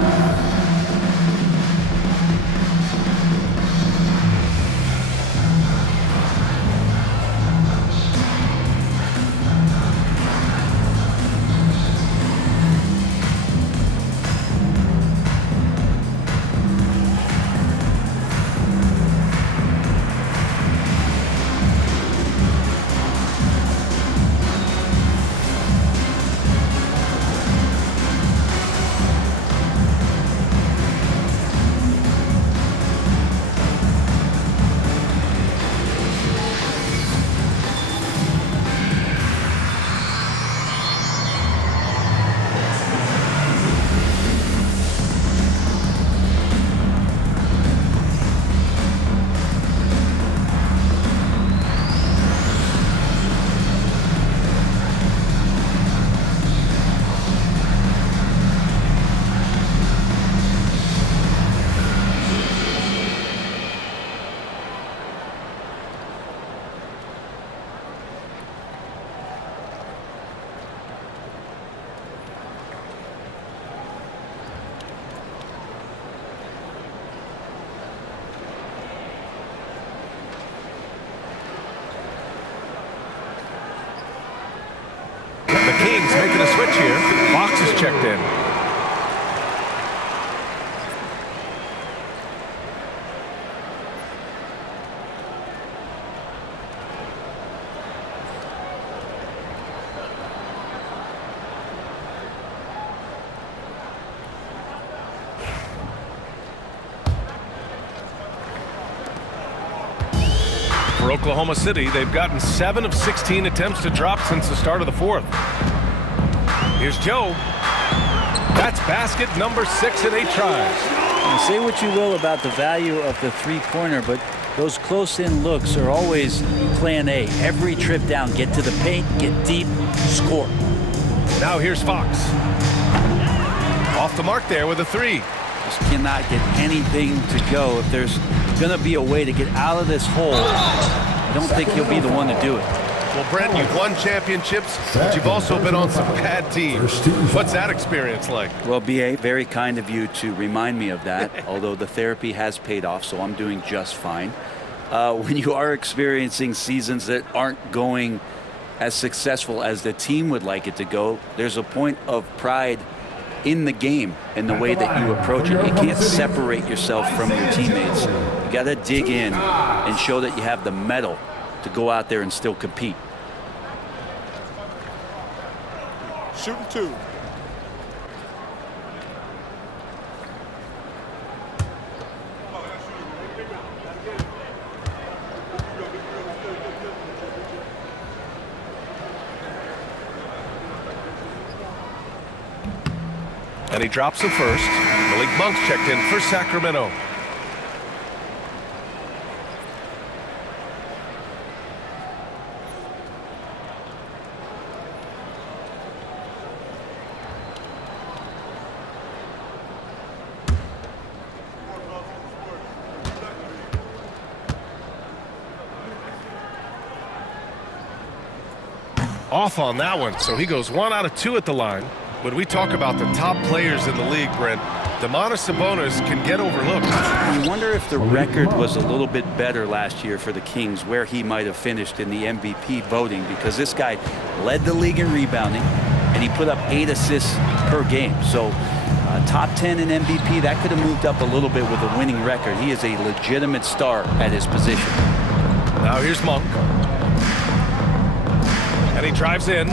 bench here. Fox is checked in. For Oklahoma City, they've gotten 7 of 16 attempts to drop since the start of the fourth. Here's Joe. That's basket number 6 in 8 tries. Now, say what you will about the value of the three-pointer, but those close-in looks are always plan A. Every trip down, get to the paint, get deep, score. Now here's Fox. Off the mark there with a 3. Just cannot get anything to go. If there's going to be a way to get out of this hole, I don't think he'll be the one to do it. Well, Brent, you've won championships, but you've also been on some bad teams. What's that experience like? Well, B.A., very kind of you to remind me of that, although the therapy has paid off, so I'm doing just fine. When you are experiencing seasons that aren't going as successful as the team would like it to go, there's a point of pride in the game and the way that you approach it. You can't separate yourself from your teammates. You got to dig in and show that you have the mettle to go out there and still compete. Shooting 2. And he drops the first. Malik Monk's checked in for Sacramento. Off on that one, so he goes 1 out of 2 at the line. When we talk about the top players in the league, Brent, Domantas Sabonis can get overlooked. I wonder if the record was a little bit better last year for the Kings, where he might have finished in the MVP voting, because this guy led the league in rebounding, and he put up 8 assists per game. So top 10 in MVP, that could have moved up a little bit with a winning record. He is a legitimate star at his position. Now here's Monk. And he drives in.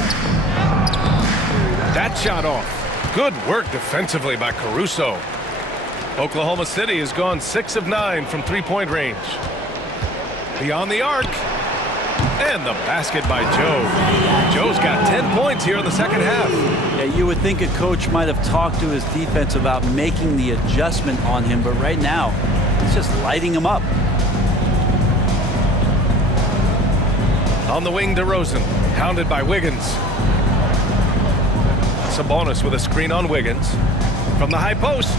That shot off. Good work defensively by Caruso. Oklahoma City has gone 6 of 9 from three-point range. Beyond the arc. And the basket by Joe. Joe's got 10 points here in the second half. Yeah, you would think a coach might have talked to his defense about making the adjustment on him, but right now, he's just lighting him up. On the wing, DeRozan, hounded by Wiggins. Sabonis with a screen on Wiggins. From the high post.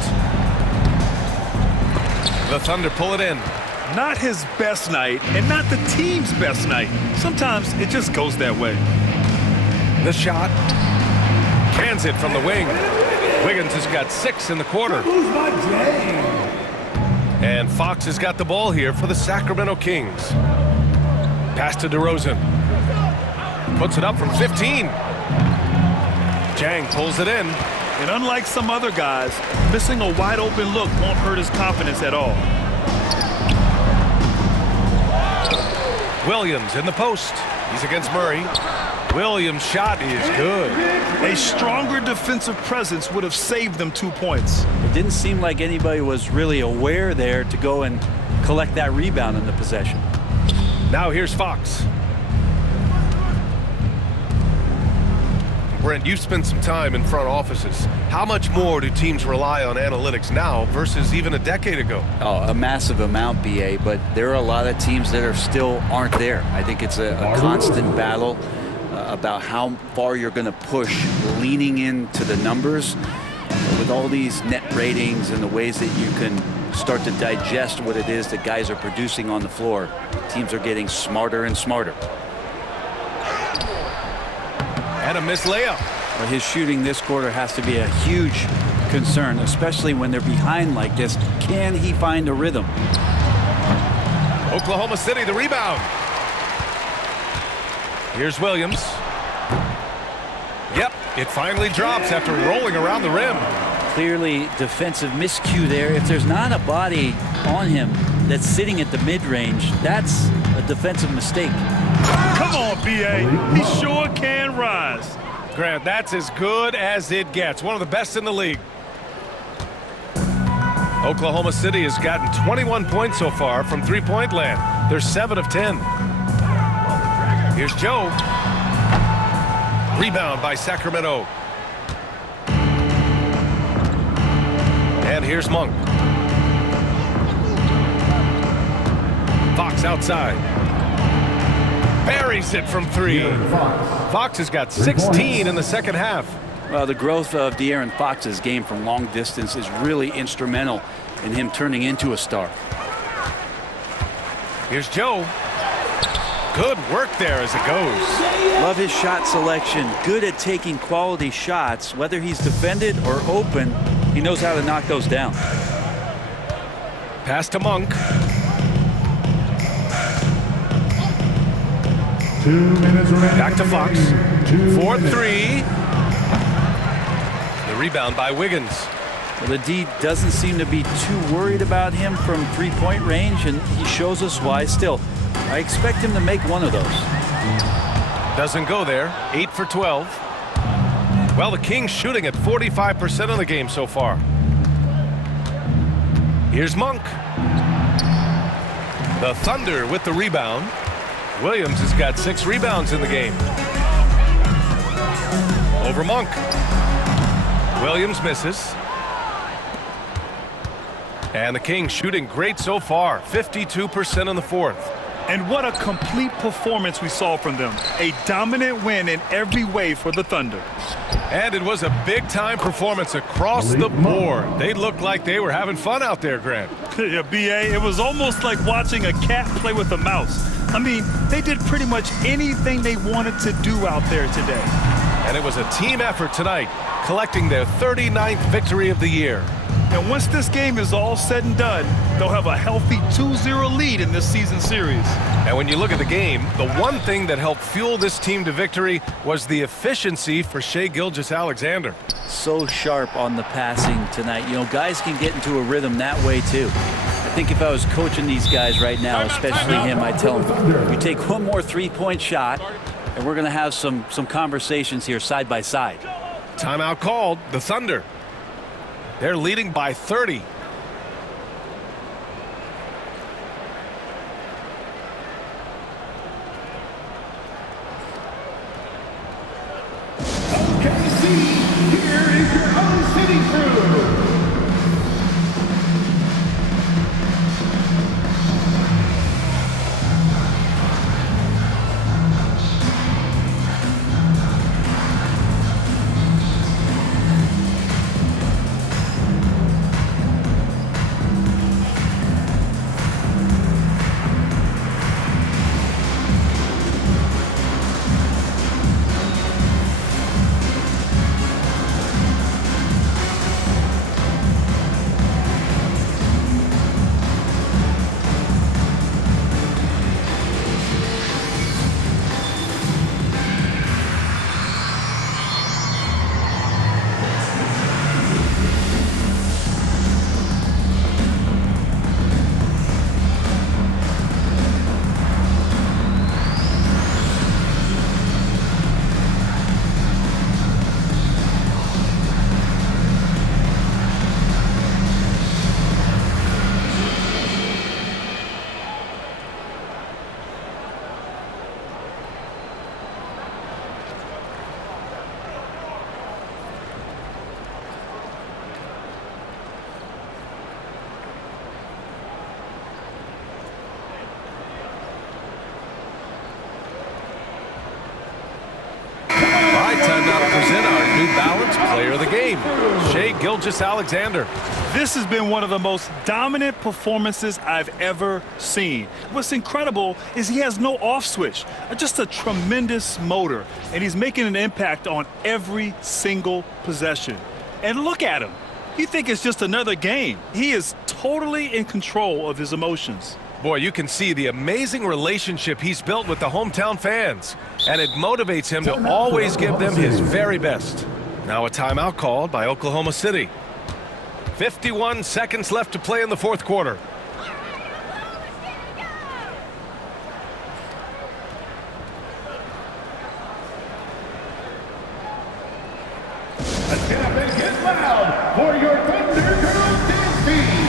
The Thunder pull it in. Not his best night, and not the team's best night. Sometimes it just goes that way. The shot. Cans it from the wing. Wiggins has got 6 in the quarter. And Fox has got the ball here for the Sacramento Kings. Pass to DeRozan. Puts it up from 15. Jang pulls it in. And unlike some other guys, missing a wide open look won't hurt his confidence at all. Williams in the post. He's against Murray. Williams' shot is good. A stronger defensive presence would have saved them 2 points. It didn't seem like anybody was really aware there to go and collect that rebound in the possession. Now here's Fox. Brent, you've spent some time in front offices. How much more do teams rely on analytics now versus even a decade ago? Oh, a massive amount, BA, but there are a lot of teams that are still aren't there. I think it's a constant battle about how far you're going to push, leaning into the numbers with all these net ratings and the ways that you can start to digest what it is that guys are producing on the floor. Teams are getting smarter and smarter. And a missed layup. But his shooting this quarter has to be a huge concern, especially when they're behind like this. Can he find a rhythm? Oklahoma City, the rebound. Here's Williams. Yep, It finally drops after rolling around the rim. Clearly defensive miscue there. If there's not a body on him that's sitting at the mid-range, that's a defensive mistake. Come on, B.A. He sure can rise. Grant, that's as good as it gets. One of the best in the league. Oklahoma City has gotten 21 points so far from three-point land. They're 7 of 10. Here's Joe. Rebound by Sacramento. And here's Monk. Fox outside. Buries it from three. Fox has got 16 in the second half. Well, the growth of De'Aaron Fox's game from long distance is really instrumental in him turning into a star. Here's Joe. Good work there as it goes. Love his shot selection. Good at taking quality shots. Whether he's defended or open, he knows how to knock those down. Pass to Monk. 2 minutes remaining. Back to Fox. 4-3. The rebound by Wiggins. Well, the D doesn't seem to be too worried about him from three-point range, and he shows us why. Still, I expect him to make one of those. Doesn't go there. 8 for 12. Well, the Kings shooting at 45% of the game so far. Here's Monk. The Thunder with the rebound. Williams has got 6 rebounds in the game. Over Monk. Williams misses. And the Kings shooting great so far. 52% in the fourth. And what a complete performance we saw from them. A dominant win in every way for the Thunder. And it was a big-time performance across the board. They looked like they were having fun out there, Grant. Yeah, B.A., it was almost like watching a cat play with a mouse. I mean, they did pretty much anything they wanted to do out there today. And it was a team effort tonight, collecting their 39th victory of the year. And once this game is all said and done, they'll have a healthy 2-0 lead in this season series. And when you look at the game, the one thing that helped fuel this team to victory was the efficiency for Shai Gilgeous-Alexander. So sharp on the passing tonight. You know, guys can get into a rhythm that way too. I think if I was coaching these guys right now, especially him, I'd tell him, you take one more three-point shot, and we're going to have some conversations here side by side. Timeout called. The Thunder. They're leading by 30. OKC, here is your own city crew. Player of the game, Shai Gilgeous-Alexander. This has been one of the most dominant performances I've ever seen. What's incredible is he has no off switch, just a tremendous motor, and he's making an impact on every single possession. And look at him. You think it's just another game. He is totally in control of his emotions. Boy, you can see the amazing relationship he's built with the hometown fans, and it motivates him to always give them his very best. Now a timeout called by Oklahoma City. 51 seconds left to play in the fourth quarter. Get up and get loud for your Thunder Girls dance team.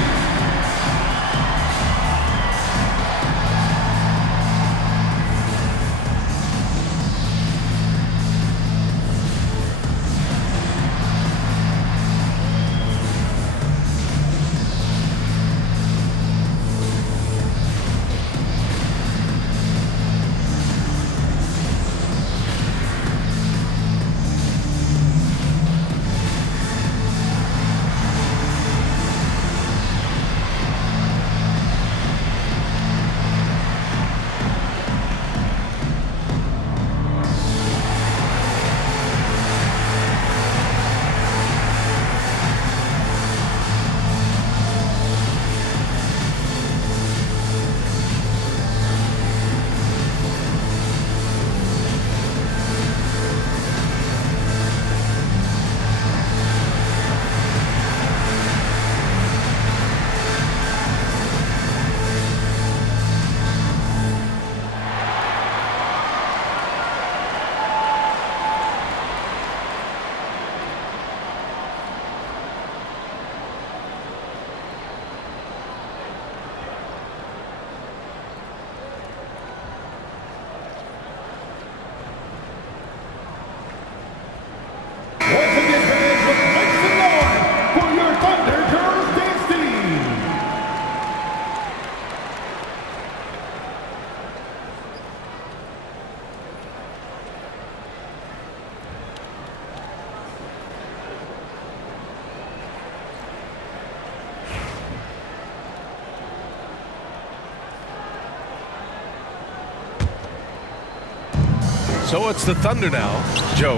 So it's the Thunder now. Joe.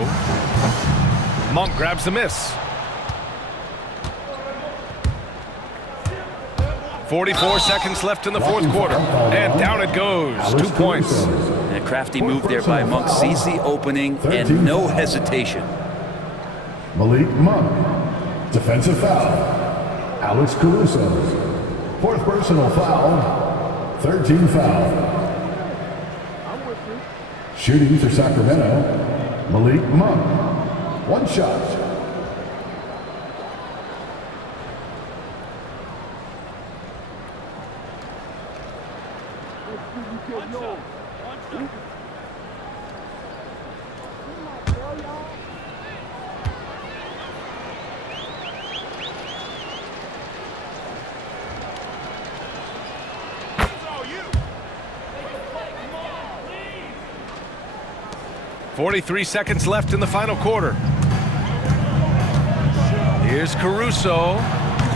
Monk grabs the miss. 44 seconds left in the fourth quarter. And down it goes. 2 points. And a crafty move there by Monk. Sees the opening and no hesitation. Malik Monk. Defensive foul. Alex Caruso. Fourth personal foul. 13 foul. Shooting for Sacramento. Malik Monk. One shot. .43 seconds left in the final quarter. Here's Caruso,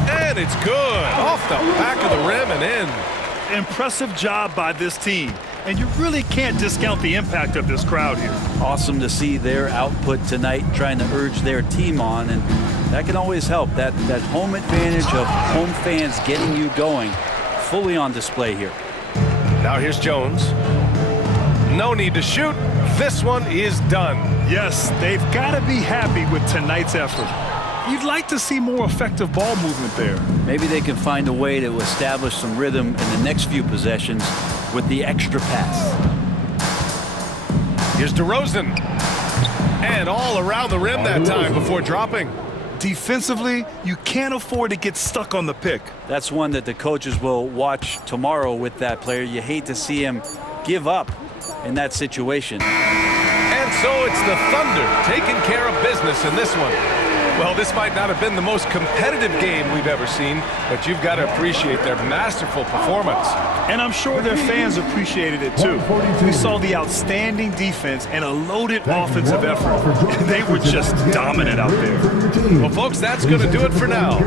and it's good. Off the back of the rim and in. Impressive job by this team, and you really can't discount the impact of this crowd here. Awesome to see their output tonight, trying to urge their team on, and that can always help. That home advantage of home fans getting you going, fully on display here. Now here's Jones. No need to shoot. This one is done. Yes, they've got to be happy with tonight's effort. You'd like to see more effective ball movement there. Maybe they can find a way to establish some rhythm in the next few possessions with the extra pass. Here's DeRozan. And all around the rim that time before dropping. Defensively, you can't afford to get stuck on the pick. That's one that the coaches will watch tomorrow with that player. You hate to see him give up in that situation. And so it's the Thunder taking care of business in this one. Well, this might not have been the most competitive game we've ever seen, but you've got to appreciate their masterful performance. And I'm sure their fans appreciated it too. We saw the outstanding defense and a loaded offensive effort. They were just dominant out there. Well, folks, that's going to do it for now.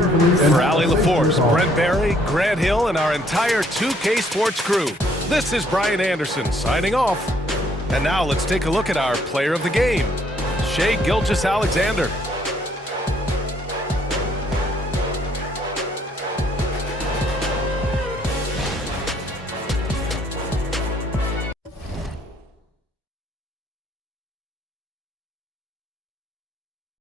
For Allie LaForce, Brent Barry, Grant Hill, and our entire 2K Sports crew, this is Brian Anderson signing off. And now let's take a look at our player of the game, Shai Gilgeous-Alexander.